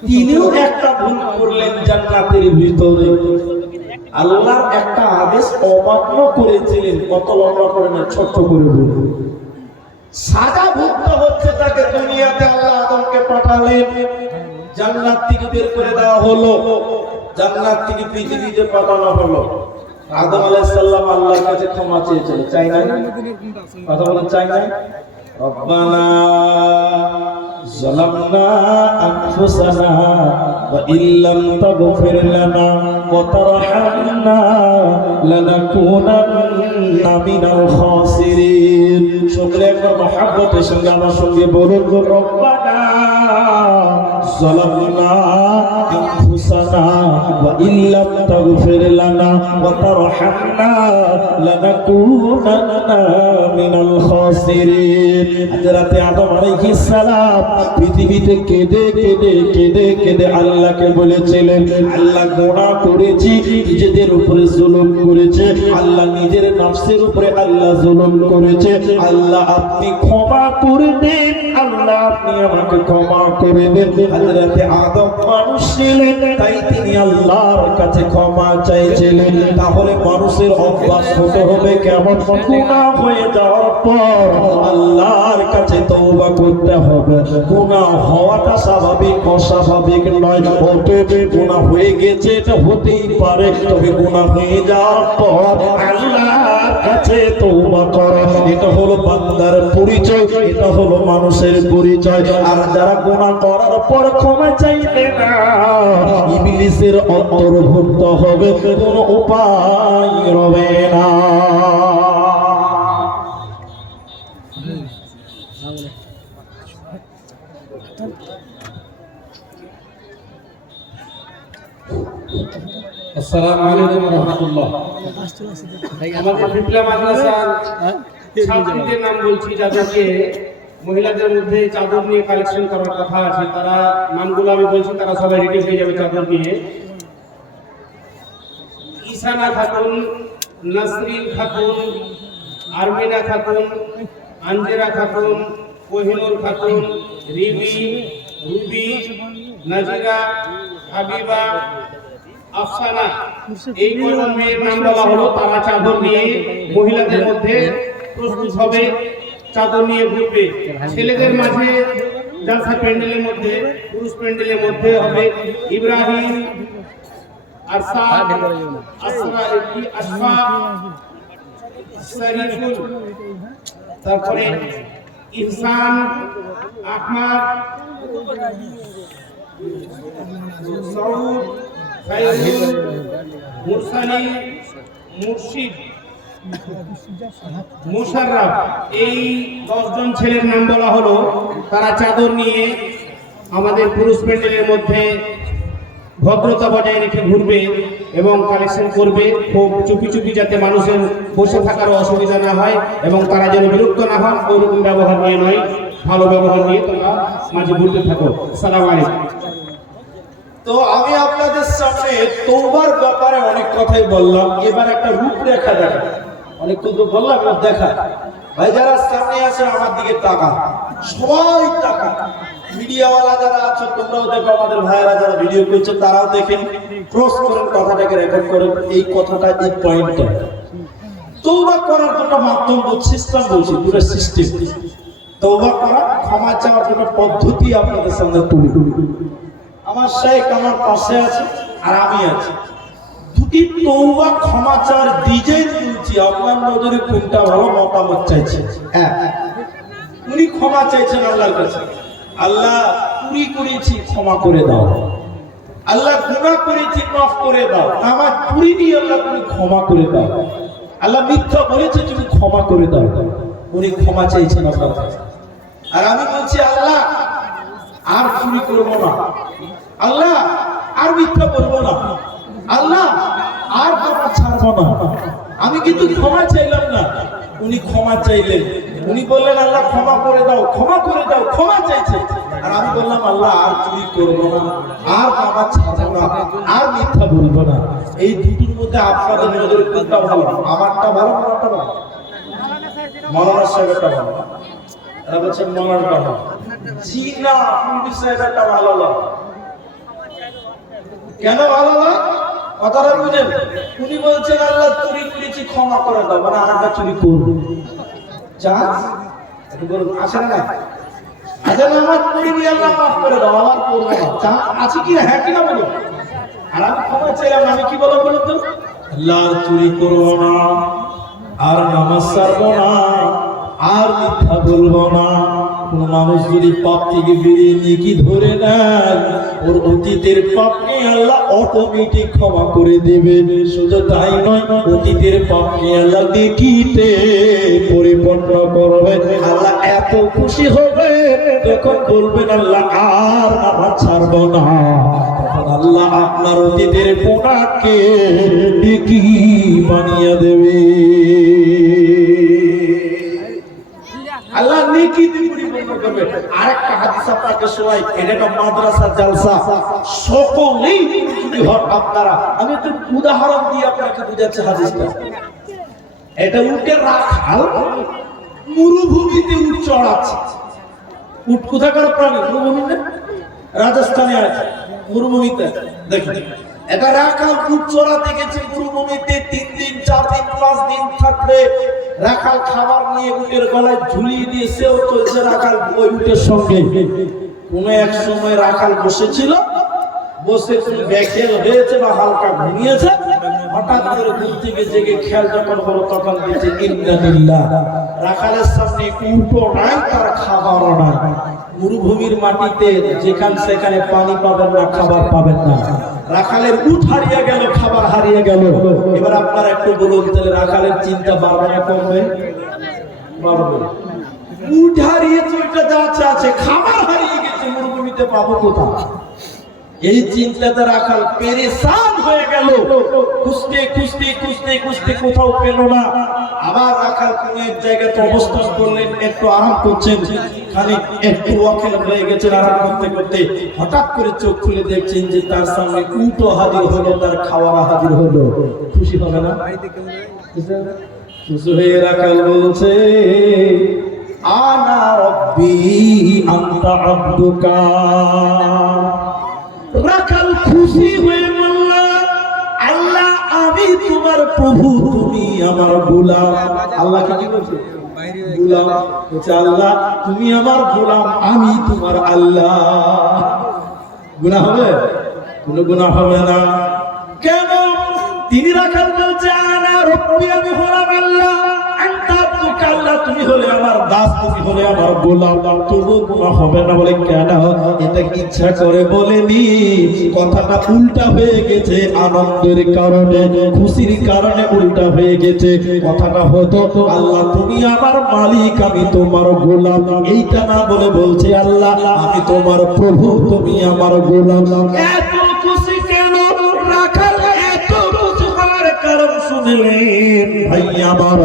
তিনিও একটা ভুল করলেন জান্নাতের ভিতরে। আল্লাহর একটা আদেশ অমান্য করেছিলেন। কত লম্বা করে না, ছোট্ট করে বলুন। সাজা ভুগতে হচ্ছে তাকে। দুনিয়াতে আল্লাহ আদমকে পাঠালেন, জান্নাত থেকে বের করে দেওয়া হলো, জান্নাত থেকে পৃথিবীতে পাঠানো হলো। আদম আলাইহিস সালাম আল্লাহর কাছে ক্ষমা চেয়েছিল, চাই নাই? কথা বলেন, চাই নাই? রব্বানা যালামনা আনফুসানা ওয়া ইল্লাম তাগফির লানা ওয়া তারহামনা লানাকুনান্না মিনাল খাসিরিন। সকলে একবার মহব্বতের সঙ্গে আমার সঙ্গে বলুন, রব্বানা যালামনা আনফুসানা ওয়া ইল্লাম তাগফির লানা ওয়া তারহামনা লানাকুনান্না মিনাল খাসিরিন। হযরত আদম আলাইহিস সালাম পৃথিবীতে কেঁদে কেঁদে কেঁদে কেঁদে আল্লাহকে বলেছিলেন, আল্লাহ গুনাহ করেছি, নিজেদের উপরে জুলুম করেছে, আল্লাহ নিজের নফসের উপরে আল্লাহ জুলুম করেছে, আল্লাহ আপনি ক্ষমা করে দেন, আল্লাহ আপনি আমাকে ক্ষমা করে দেন। হযরত আদম মানুষ ছিলেন, তাই তিনি আল্লাহর কাছে ক্ষমা চাইছিলেন। তাহলে মানুষের অভ্যাস হতে হবে কেমন? গুনাহ হয়ে যাওয়ার পর আল্লাহর কাছে তওবা করতে হবে। গুনাহ হওয়াটা স্বাভাবিক, অস্বাভাবিক নয়। ওতে গুনাহ হয়ে গেছে, এটা হতেই পারে, তবে গুনাহ হয়ে যাওয়ার পর আল্লাহর কাছে তওবা করা, এটা হলো বান্দার পরিচয়, এটা হলো মানুষের পরিচয়। আর যারা গুনাহ করার পর ক্ষমা চাইবে না, ইবলিসের অন্তর্ভুক্ত হবে, কোনো উপায় রবে না। আসসালামু আলাইকুম ওয়া রাহমাতুল্লাহ। আমাদের বিপ্লব মাদ্রাসার ছাত্রীদের নাম বলছি, যাদেরকে মহিলাদের মধ্যে চাদর নিয়ে কালেকশন করার কথা আছে, তারা নামগুলো আমি বলছি, তারা সবাই রেডি হয়ে যাবে চাদর নিয়ে। ইসানা খাতুন, নাসরিন খাতুন, আরমিনা খাতুন, আঞ্জেরা খাতুন, কোহিনুর খাতুন, রিবি, রুবি, নাজিরা, হাবিবা, আফসানা, এই কয়টা মেয়ের নাম বলা হলো। তারা চাদর নিয়ে মহিলাদের মধ্যে প্রস্তুত হবে, চাদর নিয়ে ঘুরবে। ছেলেদের মাঝে জালসা প্যান্ডেলের মধ্যে, পুরুষ প্যান্ডেলের মধ্যে হবে ইব্রাহিম, আরসাদ, আশফাক, শরীফুল, তারপরে ইহসান, আহমদ, সৌদ, খায়রুল, মুরসালি, মুর্শিদ, মুশাররফ, এই 10 জন ছেলের নাম বলা হলো। তারা চাদর নিয়ে আমাদের পুরুষ প্যান্ডেলের মধ্যে ভদ্রতা বজায় রেখে ঘুরবে এবং কালেকশন করবে, খুব চুপি চুপি, যাতে মানুষের বসে থাকার অসুবিধা না হয় এবং তারা যেন বিরক্ত না হন, ওইরকম ব্যবহার নিয়ে নয়, ভালো ব্যবহার নিয়ে তোমরা মাঝে ঘুরতে থাকো। আসসালামু আলাইকুম। তো আমি আপনাদের সামনে তওবার ব্যাপারে অনেক কথাই বললাম, এবার একটা রূপরেখা দেখা, অনেকক্ষণ তো বললাম, দেখা। ভাই যারা সামনে আছে আমার দিকে তাকা, সবাই তাকা, মিডিয়াওয়ালা যারা আছো তোমরাও দেখো, আমাদের ভাইয়েরা যারা ভিডিও করছে তারাও দেখেন, ক্রস করেন, কথাটাকে রেকর্ড করেন। এই কথাটা, এই পয়েন্টটা, তওবা করার দুটো মাধ্যম সিস্টেম বলছি, দুটো সিস্টেম। তওবা করা, ক্ষমা চাওয়ার দুটো পদ্ধতি আপনাদের সামনে তুলি। আমার শেখ আমার পাশে আছে আর আমি আছি, দুটি তওবা ক্ষমা চাওয়ার ডিজাইন বলছি, আপনার নজরে কোনটা ভালো মতামত চাইছে। উনি ক্ষমা চাইছেন আল্লাহর কাছে, আল্লাহ চুরি করেছি ক্ষমা করে দাও, আল্লাহ গুনাহ করেছি মাফ করে দাও, নামাজ পড়িনি আল্লাহ তুমি ক্ষমা করে দাও, আল্লাহ মিথ্যা বলেছে তুমি ক্ষমা করে দাও। উনি ক্ষমা চাইছেন আল্লাহর কাছে। আর আমি বলছি আল্লাহ আর চুরি করবো না, আল্লাহ আর মিথ্যা বলবো না, আল্লাহ আর ক্ষমা ছাড়বো না। আমি কিন্তু ক্ষমা চাইলাম না, উনি ক্ষমা চাইলেন। উনি বললেন আল্লাহ ক্ষমা করে দাও, ক্ষমা করে দাও, ক্ষমা চাইছে। আর আমি বললাম আল্লাহ আর চুরি করবো না, আর ক্ষমা ছাড়বো না, আর মিথ্যা বলবো না। এই দুটোর মধ্যে আপনাদের নজরে কোনটা ভালো? আমারটা ভালো, আমারটা ভালো? মৌলানা সাহেবটা ভালো? এরা বলছে মৌলানাটা ভালো। জি না, মুফতি সাহেবটা ভালো লাগে। কেন ভালো লাগে? কথাটা বুঝেন। উনি বলছেন আল্লাহ চুরি করেছি ক্ষমা করে দাও, মানে আমরা চুরি করবো। আসে না, আচ্ছা আমার চুরি নিয়ে আল্লাহ মাফ করে দাও, আমার করবো না, আছে কি না? হ্যাঁ কিনা বলো। আর আমি ক্ষমা চাইলাম, আমি কি বলবো বলো তো? আল্লাহ চুরি করবো না, আর নামাজ ছাড়বো না, আর মিথ্যা বলবো না। কোন মানুষ যদি পাপ থেকে বেরিয়ে নেকি ধরে নেয়, ওর অতীতের পাপকে আল্লাহ অটোমেটিক ক্ষমা করে দেবে। শুধু তাই নয়, অতীতের পাপকে আল্লাহ নেকিতে পরিপূর্ণ করবে। আল্লাহ এত খুশি হবে তখন বলবেন আল্লাহ আর নামাজ ছাড়বো না। আল্লাহ আপনার অতীতের গুনাহকে নেকি বানিয়ে দেবে। আল্লাহ নেকি দিয়ে পরিপূর্ণ করবে। আরেকটা হাদিস আপনাকে শোনাই, এটা একটা মাদ্রাসার জালসা, সকলেই যদি হন আপনারা, আমি একটু উদাহরণ দিয়ে আপনাকে বুঝাচ্ছি হাদিসটা। এটা উটের রাখাল মরুভূমিতে উট চড়াচ্ছে। উট কোথাকার প্রাণী? মরুভূমিতে, রাজস্থানে আছে মরুভূমিতে। দেখেন এটা রাখাল উট চড়াতে গেছে মরুভূমিতে, 3 দিন 4 দিন 5 দিন থাকবে। রাখাল খাবার নিয়ে উটের গলায় ঝুলিয়ে দিয়ে সেও চলছে রাখাল ওই উটের সঙ্গে। কোন এক সময় রাখাল বসেছিল, বসে বেখেল হয়েছে বা হালকা ঘুমিয়েছে, হঠাৎ করে ঘুম থেকে জেগে খেয়াল যখন হলো তখন বলছে ইন্নালিল্লাহ। রাখালের সামনে উটও নাই, তার খাবারও নাই। মরুভূমির মাটিতে যেখানে সেখানে পানি পাবেন না, খাবার পাবেন না। রাখালের উট হারিয়ে গেল, খাবার হারিয়ে গেল। এবার আপনারা একটু বলুন, তাহলে রাখালের চিন্তা বাড়বে না কমবে? বাড়বে। উট হারিয়েছে, ওইটা যা আছে, খাবার হারিয়ে গেছে, মরুভূমিতে পাবো কোথায়? এই চিন্তাতে রাখাল পেরেশান হয়ে গেল, খুঁজতে খুঁজতে খুঁজতে খুঁজতে কোথাও পেল না। আবার রাখাল কোন এক জায়গাতে অবস্থান করলেন, একটু আরাম করছেন, খানিক একটু অকেল হয়ে গেছেন আরাম করতে করতে। হঠাৎ করে চোখ খুলে দেখছেন যে তার সামনে উট হাজির হলো, তার খাওয়ার হাজির হলো। খুশি হবে না? খুশি হয়ে রাখাল বলছে আনা রব্বি আনতা আব্দুকা। রাখাল খুশি হয়ে বলল আল্লাহ আমি তোমার প্রভু, তুমি আমার গোলাম। আল্লাহকে কি বলছে? গোলাম। বলছে আল্লাহ তুমি আমার গোলাম, আমি তোমার আল্লাহ। গুনাহ হবে? কোনো গুনাহ হবে না। কেন? তিনি রাখাল বলছে আনা রব্বি, আমি হলাম আল্লাহ, আনতা আব্দুকা, আল্লাহ তুমি হলে আমার দাস, তুমি হলে আমার গোলাম, তবু গুনাহ হবে না। বলে কেন? এটা ইচ্ছা করে বলেনি, কথাটা উল্টা হয়ে গেছে, আনন্দের কারণে, খুশির কারণে উল্টা হয়ে গেছে। কথাটা হতো আল্লাহ তুমি আমার মালিক, আমি তোমার গোলাম, এইটা না বলে বলছে আল্লাহ আমি তোমার প্রভু, তুমি আমার গোলাম। এত খুশি কেন রাখাল? এত খুশি হওয়ার কারণ শুনলেন ভাই আমার,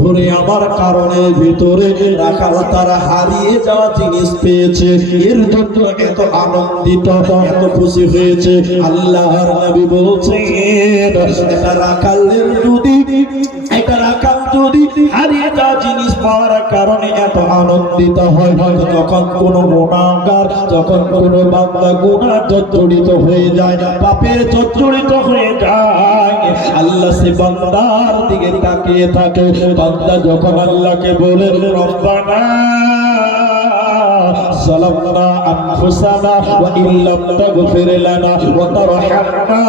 ধরে আমার কারণের ভিতরে রাখাল তারা হারিয়ে যাওয়া জিনিস পেয়েছে, এর জন্য এত আনন্দিত, এত খুশি হয়েছে। আল্লাহর নবী বলছেন এটা রাখালের যদি, এটা রাখাল যদি হারিয়ে যাওয়া জিনিস পাওয়ার কারণে এত আনন্দিত হয়, তখন কোন গুনাহগার, যখন কোন বান্দা গুনাহ জড়িত হয়ে যায়, পাপের জড়িত হয়ে যায়, আল্লাহ সে বান্দার দিকে তাকিয়ে থাকে। বান্দা যখন আল্লাহকে বলে রব্বানা ظلمنا أنفسنا وإن لم تغفر لنا وترحمنا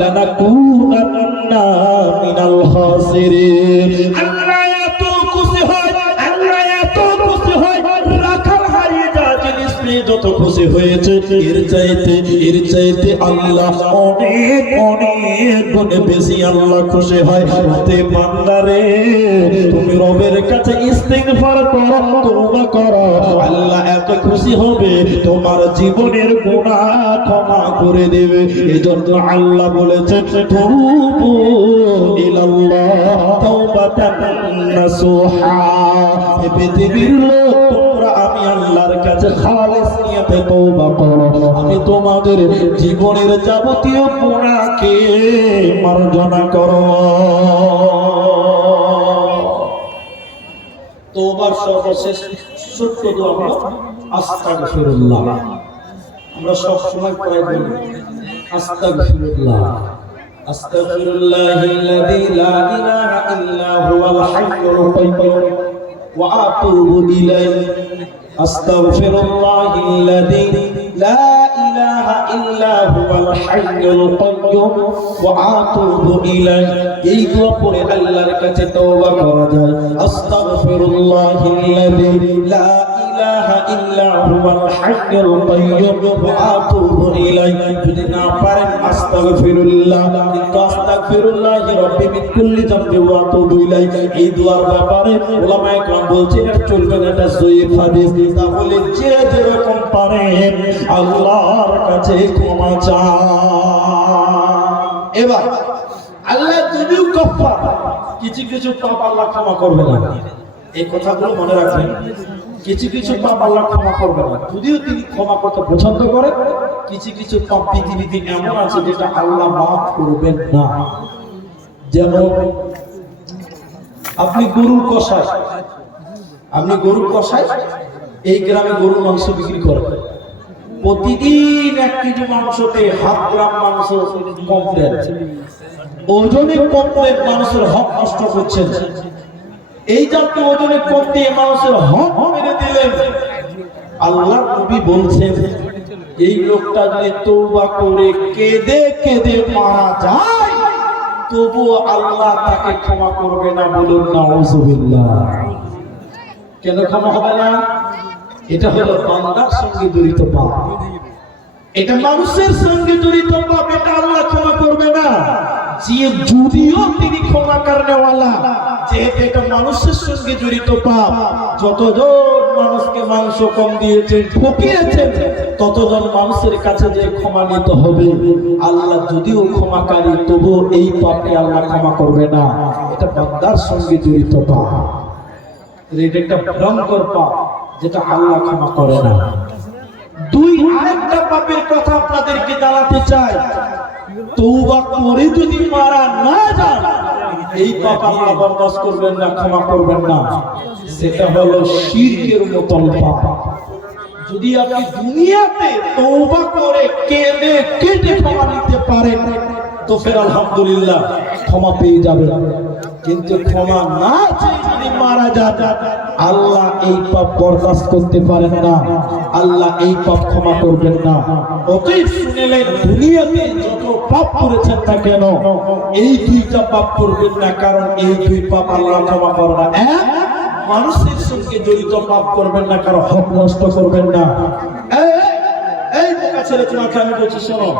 لنكونن من الخاسرين। আল্লাহ এত খুশি হয়, আল্লাহ এত খুশি হয়, রাখাল হারিয়ে যাওয়া জিনিস পেয়ে যত খুশি হয়েছে, এর চাইতে আল্লাহ অনেক অনেক গুণে বেশি আল্লাহ খুশি হয়। তে বান্দারে তুমি রবের কাছে ইস্তিগফার করো, তওবা করো, আল্লাহ এত খুশি হবে তোমার জীবনের গুনাহ ক্ষমা করে দেবে। এজন্য আল্লাহ বলেছেন তুবু ইলাল্লাহ তাওবাতান নাসুহা। এ পৃথিবীর লোক তোমরা আমি আল্লাহর কাছে খালেস নিয়তে তওবা করো, আমি তোমাদের জীবনের যাবতীয় গুনাহকে মার্জনা করো। তওবার সর্বশেষ ছোট্ট দোয়া হলো আস্তাগফিরুল্লাহ। আমরা সব সময় প্রায় বলি আস্তাগফিরুল্লাহ, আস্তাগফিরুল্লাহিল্লাযী লা ইলাহা ইল্লা হুয়াল হাইয়ুল কাইয়্যুম ওয়া আতুবু ইলাইহি, আস্তাগফিরুল্লাহিল্লাযী লা ইলাহা ইল্লা হুয়াল হাইয়ুল কাইয়্যুম ওয়া আতুবু ইলাইহি। এই দোয়া পড়ে আল্লাহর কাছে তওবা করা যায়। আস্তাগফিরুল্লাহিল্লাযী লা ইলাহা ইল্লা হুয়াল হাইয়ুল কাইয়্যুম ওয়া আতুবু ইলাইহি। যদি না পারেন আস্তাগফিরুল্লাহ, কিন্তু আস্তাগফিরুল্লাহি রাব্বি মিন কুল্লি যামবি ওয়া আতুবু ইলাইহি এই দুয়ার ব্যাপারে উলামায়ে কেরাম বলছেন এটা চলবে না, এটা সহিহ হাদিস। তাহলে যে যেরকম পারেন আল্লাহর কাছে ক্ষমা চান। এবার আল্লাহ যদিও গফফার, কিছু কিছু পাপ আল্লাহ ক্ষমা করবে না, এই কথাগুলো মনে রাখবেন। কিছু কিছু পাপ আল্লাহ ক্ষমা করবে না, যদিও তিনি ক্ষমা করতে পছন্দ করেন। কিছু কিছু পাপ পৃথিবীতে এমন আছে যেটা আল্লাহ মাফ করবেন না। যেমন আপনি গরুর কষাই, এই গ্রামে গরুর মাংস বিক্রি করেন, প্রতিদিন 1 কেজি মাংসতে 1/2 গ্রাম মাংস কম দেন, ওজনে কম দিয়ে মানুষের হক নষ্ট করছেন। এই যাতে ওজনে কম দিয়ে মানুষের হক মেরে দিলেন, আল্লাহ নবী বলছেন এই লোকটা যদি তওবা করে কেঁদে কেঁদে মারা যায় তবুও আল্লাহ তাকে ক্ষমা করবে না। বলুন নাউযুবিল্লাহ। কেন ক্ষমা হবে না? এটা হলো বান্দার সঙ্গে জড়িত পাপ, এটা মানুষের সঙ্গে জড়িত পাপ, এটা আল্লাহ ক্ষমা করবে না। যে যদিও তিনি ক্ষমা করনেওয়ালা, যেহেতু এটা মানুষের সঙ্গে জড়িত পাপ, যতজন মানুষকে মাংস কম দিয়েছেন, ঠকিয়েছেন, ততজন মানুষের কাছে যে ক্ষমা নিতে হবে। আল্লাহ যদিও ক্ষমাকারী, তবুও এই পাপকে আল্লাহ ক্ষমা করবে না, এটা বান্দার সঙ্গে জড়িত পাপ। এটা একটা ভয়ঙ্কর পাপ যেটা আল্লাহ ক্ষমা করে না। আরেকটা পাপের কথা আপনাদেরকে জানাতে চাই, তওবা করে যদি মারা না যান এই পাপ আল্লাহ বরদাস্ত করবেন না, ক্ষমা করবেন না। সেটা হলো শিরকের মতন পাপ। যদি আপনি দুনিয়াতে তওবা করে কেঁদে কেটে ক্ষমা নিতে পারেন তো ফের আলহামদুলিল্লাহ ক্ষমা পেয়ে যাবেন। কিন্তু ক্ষমা না চেয়ে যদি মারা যান আল্লাহ এই পাপ বরদাস্ত করতে পারেন না, আল্লাহ এই পাপ ক্ষমা করবেন না। অতএব শুনেলেন, দুনিয়াতে যত পাপ করেছেন না কেন এই 2টা পাপ করবেন না, কারণ এই 2 পাপ আল্লাহ ক্ষমা করে না। এক, মানুষের সঙ্গে জড়িত পাপ করবেন না, কারণ হক নষ্ট করবেন না। এই বোকা ছেলে, তোমাকে আমি বলছি শোনো,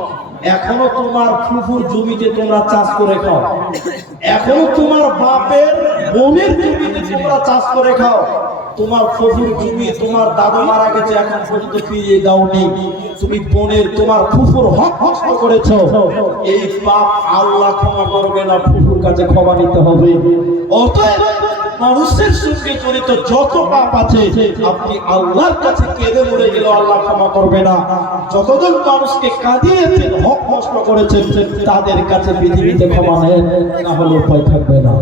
এখনো তোমার ফুফুর জমিতে তোমরা চাষ করে খাও, এখনো তোমার বাপের বোনের জমিতে তোমরা চাষ করে খাও, তোমার ফুফুর জমি তোমার দাদা মারা গেছে এখন পর্যন্ত ফিরিয়ে দাওনি, তুমি বোনের তোমার ফুফুর হক নষ্ট করেছো, এই পাপ আল্লাহ ক্ষমা করবে না, ফুফুর কাছে ক্ষমা নিতে হবে। অতএব মানুষের সঙ্গে জড়িত যত পাপ আছে আপনি আল্লাহর কাছে কেঁদে মরে গেলে আল্লাহ ক্ষমা করবে না। যতজন মানুষকে কাঁদিয়েছেন, হক নষ্ট করেছেন, তাদের কাছে পৃথিবীতে ক্ষমা নেন, না হলে উপায় থাকবে না।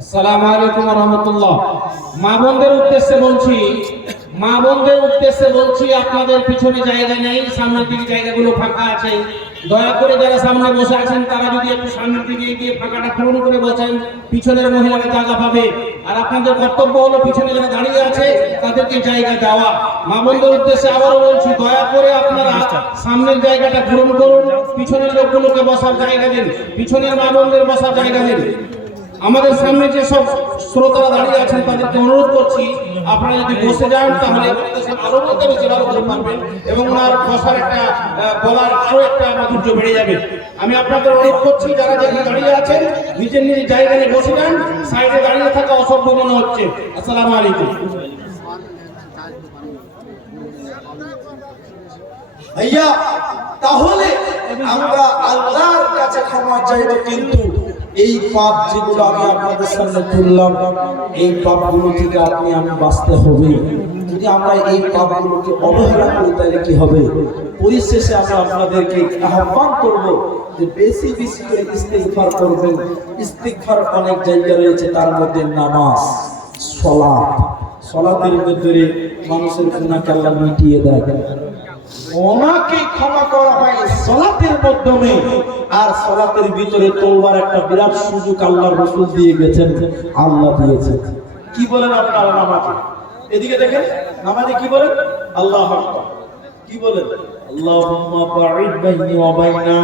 আসসালামু আলাইকুম ওয়া রাহমাতুল্লাহ। মা বোনদের উদ্দেশ্যে বলছি আপনাদের পিছনে জায়গা নেই, সামনের দিকে জায়গাগুলো ফাঁকা আছে। দয়া করে যারা সামনে বসে আছেন তারা যদি একটু সামনের দিকে গিয়ে ফাঁকাটা পূরণ করে বসেন, পিছনের মহিলারা জায়গা পাবে। আর আপনাদের কর্তব্য হলো পিছনে যারা দাঁড়িয়ে আছে তাদেরকে জায়গা দেওয়া। মা বোনদের উদ্দেশ্যে আবারও বলছি, দয়া করে আপনারা সামনের জায়গাটা পূরণ করুন, পিছনের লোকগুলোকে বসার জায়গা দিন, পিছনের মা বোনদের বসার জায়গা দিন। আমাদের সামনে যে সব শ্রোতারা দাঁড়িয়ে আছেন তাদেরকে অনুরোধ করছি, আপনারা যদি বসে যান তাহলে আরো বলতে বেশি ভালো করে পারবেন এবং ওনার বসার একটা বলার আরো একটা মাধুর্য বেড়ে যাবে। আমি আপনাদের অনুরোধ করছি, যারা যেখানে দাঁড়িয়ে আছেন নিজের নিজের জায়গায় বসে যান, সাইডে দাঁড়িয়ে থাকা অসভ্য মনে হচ্ছে। আসসালামু আলাইকুম। ভাইয়া, তাহলে আমরা আল্লাহর কাছে ক্ষমা চাইব, কিন্তু এই পাপ যেগুলো আমি আপনাদের সামনে তুললাম এই পাপগুলো থেকে আপনি আমি বাঁচতে হবে। যদি আমরা এই পাপগুলোকে অবহেলা করি তাহলে কি হবে? পরিশেষে আমরা আপনাদেরকে আহ্বান করব যে বেশি বেশি করে ইস্তিগফার করবেন। ইস্তিগফার অনেক জায়গা রয়েছে, তার মধ্যে নামাজ, সালাতের ভিতরে মানুষের গুনাহকে আল্লাহ মিটিয়ে দেয়, ওনাকে ক্ষমা করা হয় সালাতের মাধ্যমে। আর সালাতের ভিতরে তওবার একটা বিরাট সুযোগ আল্লাহর রাসূল দিয়ে গেছেন, আল্লাহ দিয়েছেন। কি বলেন আপনারা নামাজে? এদিকে দেখেন, নামাজে কি বলেন? আল্লাহু আকবার। কি বলেন? আল্লাহুম্মা বা'id বাইনি ওয়া বাইনা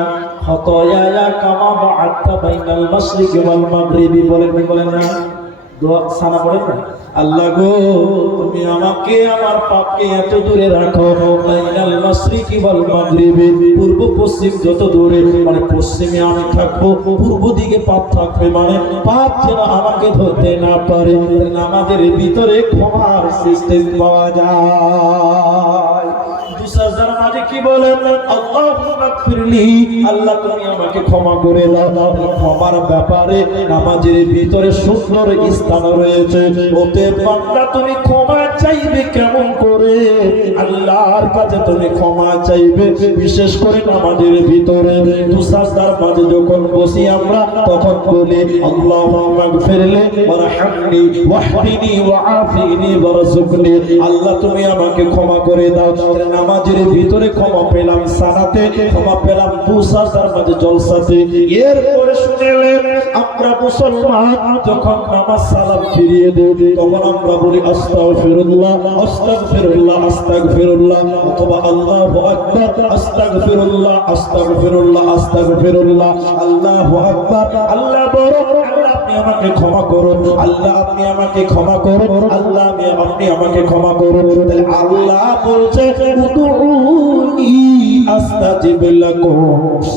খাতায়ায়া কামা বা'আদতা বাইনাল মাশরিকি ওয়াল মাগরিবি। বলেন কি বলেন না? দোয়া সানা পড়েন না, আল্লাহ গো তুমি আমাকে আমার পাপকে এত দূরে রাখো, বাইনাল মাশরিকি ওয়াল মাগরিবি, পূর্ব পশ্চিম যত দূরে, মানে পশ্চিমে আমি থাকবো, পূর্ব দিকে পাপ থাকবে, মানে পাপ যেন আমাকে ধরতে না পারে। নামাজের ভিতরে ক্ষমার সিস্টেম পাওয়া যায়। দুসাজদার মাঝে কি বলেন? আল্লাহুম্মা গফিরলি, আল্লাহ তুমি আমাকে ক্ষমা করে দাও। ক্ষমার ব্যাপারে নামাজের ভিতরে সুন্দর স্থান রয়েছে। ওতে বান্দা তুমি ক্ষমা চাইবে কেমন করে? আল্লাহর কাছে তুমি ক্ষমা চাইবে, বিশেষ করে নামাজের ভিতরে দুসাজদার মাঝে যখন বসি আমরা, তখন বলি আল্লাহুম্মা গফিরলি ওয়ারহামনি ওয়াহদিনি ওয়াআফিনি ওয়ারযুকনি, আল্লাহ তুমি আমাকে ক্ষমা করে দাও। নামাজের ভিতরে ক্ষমা পেলাম সালাতে, ক্ষমা পেলাম দুসাজদার মাঝে জলসাতে। এরপরে শুনেলেন আমরা মুসলমান যখন নামাজ সালাম ফিরিয়ে দেই, তখন আমরা বলি আস্তাগফিরুল্লাহ আস্তাগফিরুল্লাহ আস্তাগফিরুল্লাহ, অথবা আল্লাহু আকবার আস্তাগফিরুল্লাহ আস্তাগফিরুল্লাহ আস্তাগফিরুল্লাহ, আল্লাহু আকবার, আল্লাহ বড়, আল্লাহ আপনি আমাকে ক্ষমা করুন, আল্লাহ আপনি আমাকে ক্ষমা করুন, আল্লাহ আপনি আমাকে ক্ষমা করুন। তাহলে আল্লাহ বলছে উদউনি আস্তাজিব লাকুম,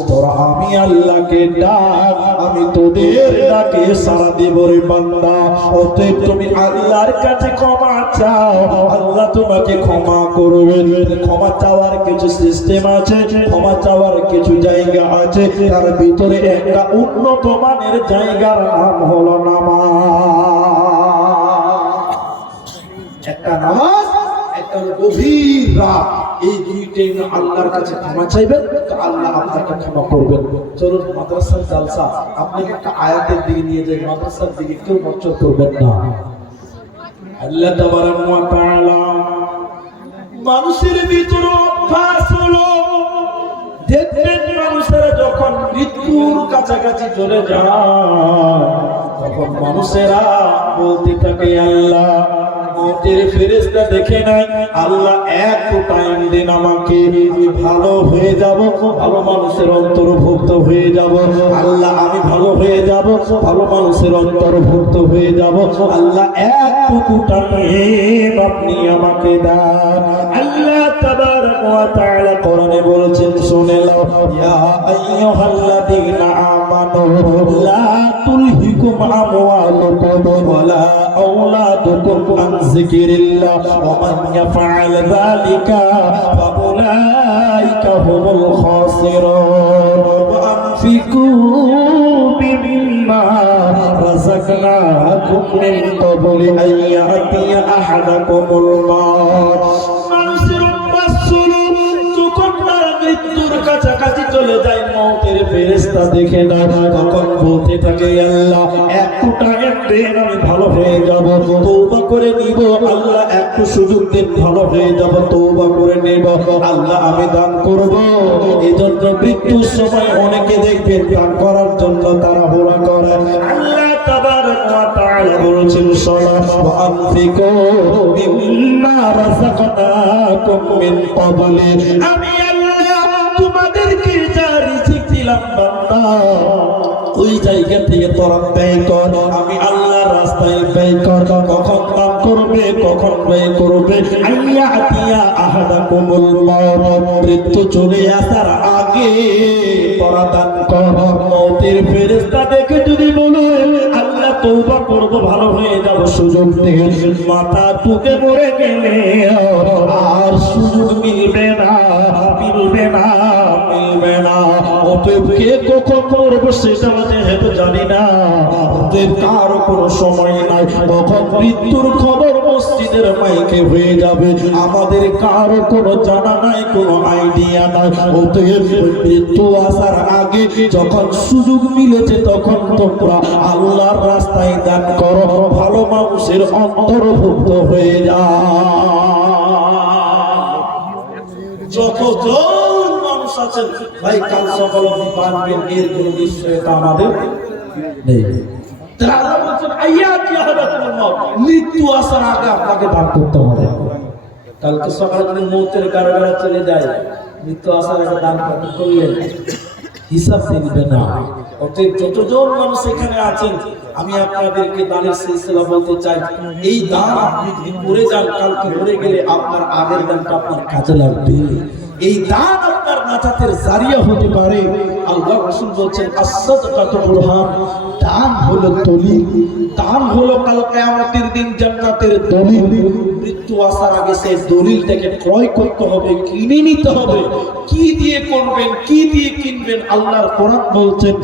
তোরা আমি আল্লাহকে ডাক, আমি তোদের ডাকে সাড়া দেব রে বান্দা। অতএব তুমি আল্লাহর কাছে ক্ষমা চাও, আল্লাহ তোমাকে ক্ষমা করবেন। ক্ষমা চাওয়ার কিছু সিস্টেম আছে, ক্ষমা চাওয়ার কিছু জায়গা আছে, তার ভিতরে একটা উন্নত মানের জায়গার নাম হলো নামাজ। একটা নামাজ, একটা গভীর রাত, এই দুইটাই আল্লাহর কাছে ক্ষমা চাইবেন, তো আল্লাহ আপনাকে ক্ষমা করবেন। চলুন মাদ্রাসার জালসা, আপনাকে একটা আয়াতের দিকে নিয়ে যাই, মাদ্রাসার দিকে কেউ নজর করবেন না। আল্লাহ তাবারাক ওয়া তাআলা মানুষের ভিতরে অভ্যাস হলো, দেখবেন মানুষেরা যখন মৃত্যুর কাছাকাছি চলে যায়, তখন মানুষেরা বলতে থাকে আল্লাহ মওতের ফেরেশতা দেখে নাই, আল্লাহ একটু টাইম দেন আমাকে, আমি ভালো হয়ে যাব, ভালো মানুষের অন্তর্ভুক্ত হয়ে যাব, আল্লাহ আমি ভালো হয়ে যাব, ভালো মানুষের অন্তর্ভুক্ত হয়ে যাব, আল্লাহ একটু টাইম আপনি আমাকে দেন। আল্লাহ তাবারাক ওয়া তাআলা কোরআনে বলেছেন, শুনে নাও, ইয়া আইয়ুহাল্লাযীনা আমানু লা তুলহিকুম আমওয়ালুকুম ওয়ালা আওলাদুকুম আন যিকিরিল্লাহ ওয়া মান ইয়াফআল যালিকা ফাউলাইকা হুমুল খাসিরুন ওয়া আনফিকু মিম্মা রাযাকনাকুম মিন ক্বাবলি আন ইয়াতিয়া আহাদাকুমুল মাউত। মৃত্যুর কাছাকাছি চলে যায়, মওতের ফেরেশতা দেখে না, তখন বলতে থাকে আল্লাহ একটু টাইম দেন, আমি ভালো হয়ে যাব, তওবা করে নিব, আল্লাহ একটু সুযোগ দেন, ভালো হয়ে যাব, তওবা করে নিব, আল্লাহ আমি দান করব। এজন্য মৃত্যুর সময় অনেকে দেখবেন দান করার জন্য তাড়াহুড়া করে। আল্লাহ তাবারাক ওয়া তাআলা বলেছেন, সালাহ ওয়া আনফিকু মিম্মা রাযাকনাকুম মিন ক্বাবলি, আমি তোমাদেরকে যা রিজিক দিলাম বান্দা, ওই জায়গা থেকে তোরা ব্যয় কর, আমি আল্লাহর রাস্তায় ব্যয় কর। কখন দান করবে, কখন ব্যয় করবে? আইয়া আতিয়া আহাদাকুমুল মাউত, মৃত্যু চলে আসার আগে তোরা দান কর। মওতের ফেরেশতা দেখে যদি বলে আল্লাহ তওবা করব, ভালো হয়ে যাব, সুযোগ দিয়ে মাথা টুকে মরে গেলে আর সুযোগ মিলবে না, মিলবে না, মিলবে না। অতএব কে কখন মরবে সেটা যেহেতু জানি না, অতএব কারো কোনো সময় নাই, তখন মৃত্যুর খবর মসজিদের মাইকে হয়ে যাবে, আমাদের কারো কোনো জানা নাই, কোনো আইডিয়া নাই। অতএব মৃত্যু আসার আগে যখন সুযোগ মিলেছে, তখন তোমরা আল্লাহর রাস্তায় দান করো, ভালো মানুষের অন্তর্ভুক্ত হয়ে যায়। যতজন মানুষ আছেন ভাই, কাল সকালে আপনি পারবেন, এর কোনো নিশ্চয়তা আমাদের নেই। আল্লাহ বলছেন আইয়াতি আহাদাকুমুল মাউত, মৃত্যু আসার আগে আপনাকে দান করতে হবে। কালকে সকালে যদি মওতের কারণে চলে যায়, মৃত্যু আসার আগে দান করলে হিসাব দিবে না। অতএব যতজন মানুষ এখানে আছেন আমি আপনাদেরকে দানের সিলসিলা বলতে চাই, এই দান আপনি যদি করে যান, কালকে মরে গেলে আপনার আগের দানটা আপনার কাজে লাগবে। এই দান আপনার নাজাতের জারিয়া হতে পারে। আল্লাহ রাসূল বলছেন as-সাদকাতু বুরহান, দান হলো দলিল, দান হলো কাল কিয়ামতের দিন জান্নাতের দলিল। মৃত্যু আসার আগে সেই দলিলটাকে ক্রয় করতে হবে, কিনে নিতে হবে। কি দিয়ে করবেন, কি দিয়ে কিনবেন? আল্লাহর কোরআন বলছেন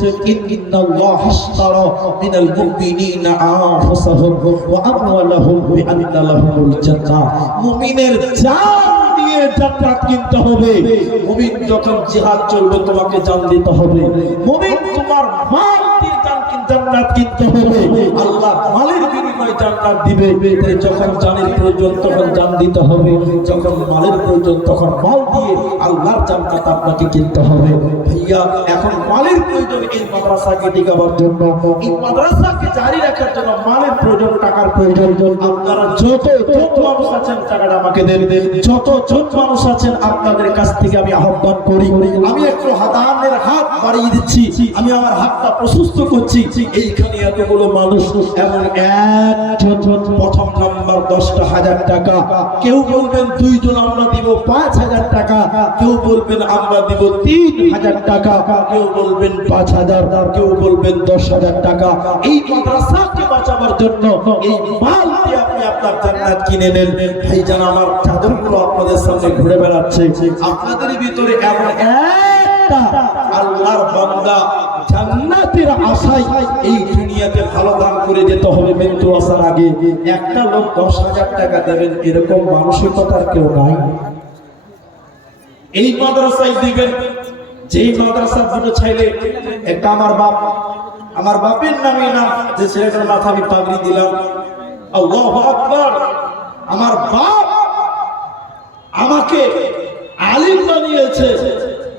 ইন্নাল্লাহা আশতারা মিনাল মুমিনিনা আনফুসাহুম ওয়া আমওয়ালাহুম বিআন্না লাহুমুল জান্নাহ। মুমিনের জান দিয়ে জান্নাত কিনতে হবে। মুমিন যখন জিহাদ চলবে তোমাকে জান দিতে হবে। মুমিন তোমার মাল দিয়ে জান্নাত কিনতে হবে। আল্লাহ মালের বিনিময়ে জান্নাত দিবে। যখন জানের প্রয়োজন তখন জান দিতে হবে, যখন মালের প্রয়োজন তখন মাল দিয়ে আল্লাহর জান্নাত আপনাকে কিনতে হবে। ভাইয়া, এখন মালের প্রয়োজন এই মাদ্রাসাকে টিকাবার জন্য, এই মাদ্রাসাকে জারি রাখার জন্য মালের প্রয়োজন, টাকার প্রয়োজন। আপনারা যত মানুষ আছেন টাকাটা আমাকে দেন। যত মানুষ আছেন আপনাদের কাছ থেকে আমি আহ্বান করি, আমি একটু দানের হাত বাড়িয়ে দিচ্ছি, আমি আমার হাতটা প্রশস্ত করছি। এইখানে এতগুলো মানুষ, এমন একজন প্রথম নাম্বার 10,000 টাকা, কেউ বলবেন দুইজন আমরা দিব 5,000 টাকা, কেউ বলবেন আমরা দিব 3,000 টাকা, কেউ বলবেন 5,000, কেউ বলবেন 10,000 টাকা। এই মাদ্রাসাকে বাঁচাবার জন্য এই মাল দিয়ে আপনি আপনার জান্নাত কিনে নেন। ভাইজান, আমার চাদরগুলো আপনাদের সামনে ঘুরে বেড়াচ্ছে। আপনাদের ভিতরে এমন একটা আল্লাহর বান্দা জান্নাতের আশায় এই দুনিয়াতে ভালো দান করে যেতে হবে, মৃত্যু আসার আগে একটা লোক 10,000 টাকা দেবেন, এরকম মানসিকতার কেউ নাই। এই মাদ্রাসায় দিবেন, যেই মাদ্রাসার দুটো ছেলে, একটা আমার বাপের নামে নাম, যে ছেলেটার মাথা আমি পাগড়ি দিলাম, আল্লাহু আকবার। আমার বাপ আমাকে আলিম বানিয়েছে,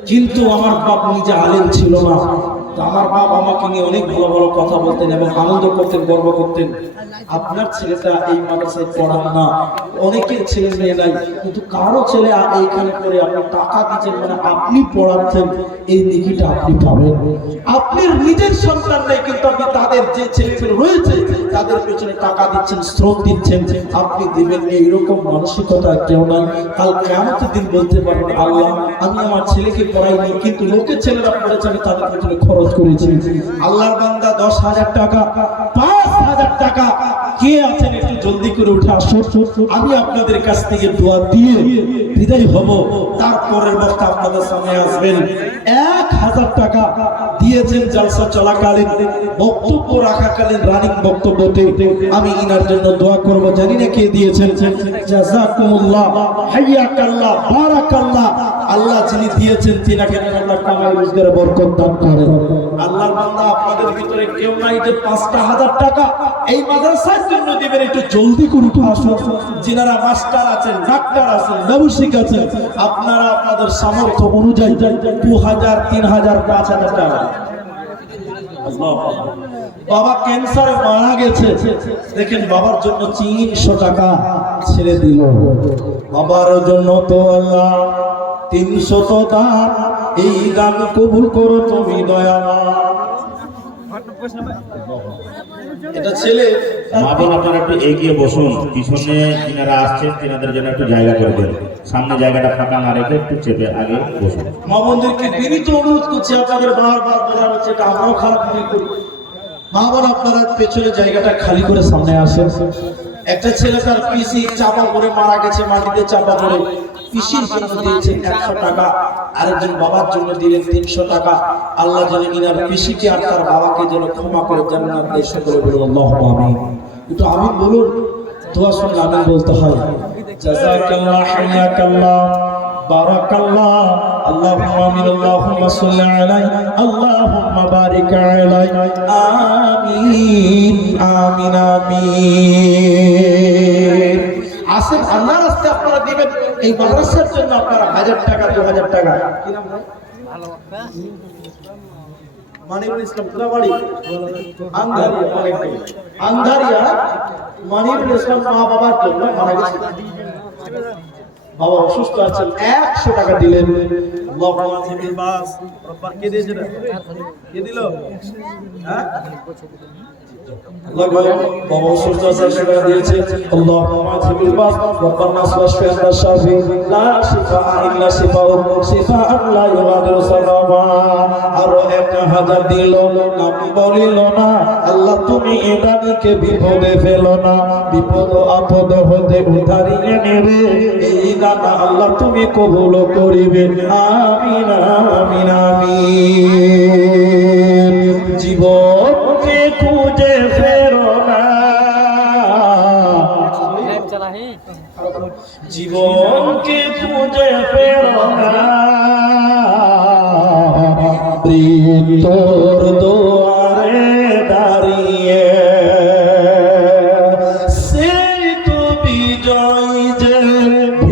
কিন্তু আমার বাপ নিজে আলিম ছিল না। তো আমার বাপ আমাকে নিয়ে অনেক ভালো ভালো কথা বলতেন এবং আনন্দ করতেন, গর্ব করতেন। আপনার ছেলেটা এই মাদ্রাসায় পড়ান না, অনেকের ছেলে মেয়ে নাই, কিন্তু কারো ছেলে এইখানে পড়ে আপনি টাকা দিচ্ছেন, মানে আপনি পড়াচ্ছেন, এই নেকিটা আপনি পাবেন। আপনার নিজের সন্তান নেই, কিন্তু আপনি তাদের যে ছেলেগুলো রয়েছে তাদের পেছনে টাকা দিচ্ছেন, শ্রম দিচ্ছেন, আপনি দিবেন। এইরকম মানসিকতা কেউ নাই। কাল কিয়ামতের দিন বলতে পারবেন, আল্লাহ আমি আমার ছেলেকে পড়াইনি, কিন্তু লোকের ছেলেরা পড়েছে, আমি তাদের পেছনে খরচ করেছি। আল্লাহর বান্দা 10,000 টাকা, 5,000 টাকা, কে আছেন একটু জলদি করে উঠে আসুন। আমি আপনাদের কাছ থেকে দোয়া দিয়ে বিদায় হব, তারপরের বক্তা আপনাদের সামনে আসবেন। 1,000 টাকা দিয়েছেন জালসা চলাকালীন, বক্তব্য রাখাকালীন, রানিং বক্তব্যতে। আমি ইনার জন্য দোয়া করব, জানি না কে দিয়েছেন। জাযাকুমুল্লাহ, হাইয়াকাল্লাহ, বারাকাল্লাহ। আল্লাহ যিনি দিয়েছেন তিনাকে আল্লাহ কামাই রোজগারে বরকত দান করেন। আল্লাহর বান্দা, আপনাদের ভিতরে কেউ নাই যে 5,000 টাকা এই মাদ্রাসার জন্য দিবেন, একটু জলদি করে উঠে আসুন। যিনারা মাস্টার আছেন, ডাক্তার আছেন, ব্যবসায়িক আছেন, আপনারা আপনাদের সামর্থ্য অনুযায়ী 2,000, 3,000, 5,000 টাকা। বাবা ক্যান্সারে মারা গেছে, দেখেন বাবার জন্য 300 টাকা ছেড়ে দিল। বাবার জন্য তো আল্লাহ 300 দান, এই দান কবুল করো তুমি দয়াময়। এটা ছেলে। মা বোন আপনারা একটু এগিয়ে বসুন, পিছনে যিনারা আসছেন তিনাদের জন্য একটু জায়গা করে দেন, সামনে জায়গাটা ফাঁকা না রেখে একটু চেপে আগে বসুন। মা বোনদেরকে বিনীত অনুরোধ করছি, আপনাদের বারবার বলা হচ্ছে, এটা আমরাও খারাপ মনে করি। মা বোন আপনারা পেছনে জায়গাটা খালি করে সামনে আসেন। একটা ছেলে তার পিসি চাপা করে মারা গেছে, মাটিতে চাপা করে, পিসির জন্য দিয়েছেন 100 টাকা, আরেকজন বাবার জন্য দিলেন 300 টাকা। আল্লাহ যেন ইনার পিসিকে আর তার বাবাকে যেন ক্ষমা করে জান্নাত দেয়, সকলে বলুন আল্লাহুম্মা আমিন। একটু আমিন বলুন, দোয়া শুনলে আমিন বলতে হয়। জাযাকাল্লাহ, হাইয়াকাল্লাহ, বারাকাল্লাহ, আল্লাহুম্মা আমিন, আল্লাহুম্মা সাল্লি আলাইহি, আল্লাহুম্মা বারিক আলাইহি, আমিন আমিন আমিন। আসেন, আল্লাহর রাস্তায় আপনারা দিবেন। এই মাদ্রাসার জন্য আপনারা 1,000 টাকা, 2,000 টাকা। কি নাম ভাই? মানিরুল ইসলাম, কোথা বাড়ি? আন্ধারিয়া। আন্ধারিয়া মানিরুল ইসলাম মা বাবার জন্য মারা গেছে, বাবা অসুস্থ আছেন, 100 টাকা দিলেন। কে দিয়েছে? কে দিল? হ্যাঁ, লাগো বাবা সুস্থ আছে সেটা দিয়েছে আল্লাহুম্মা জিবিল বাস রব্বানা নাসফি আনতা শাফি লা শিফা ইল্লা শিফাউ শিফাআন লা ইউগাদিরু সাকামা আর 1000 দিল নাম বলিল না আল্লাহ তুমি এদানিকে বিপদে ফেলো না বিপদ আপদ হতে উদ্ধারিয়ে নেবে এই দানা আল্লাহ তুমি কবুল করিবে আমিন আমিন আমিন জীবনকে খুঁজে ফেরো না জীবনকে খুঁজে ফেরো না তোর দোয়া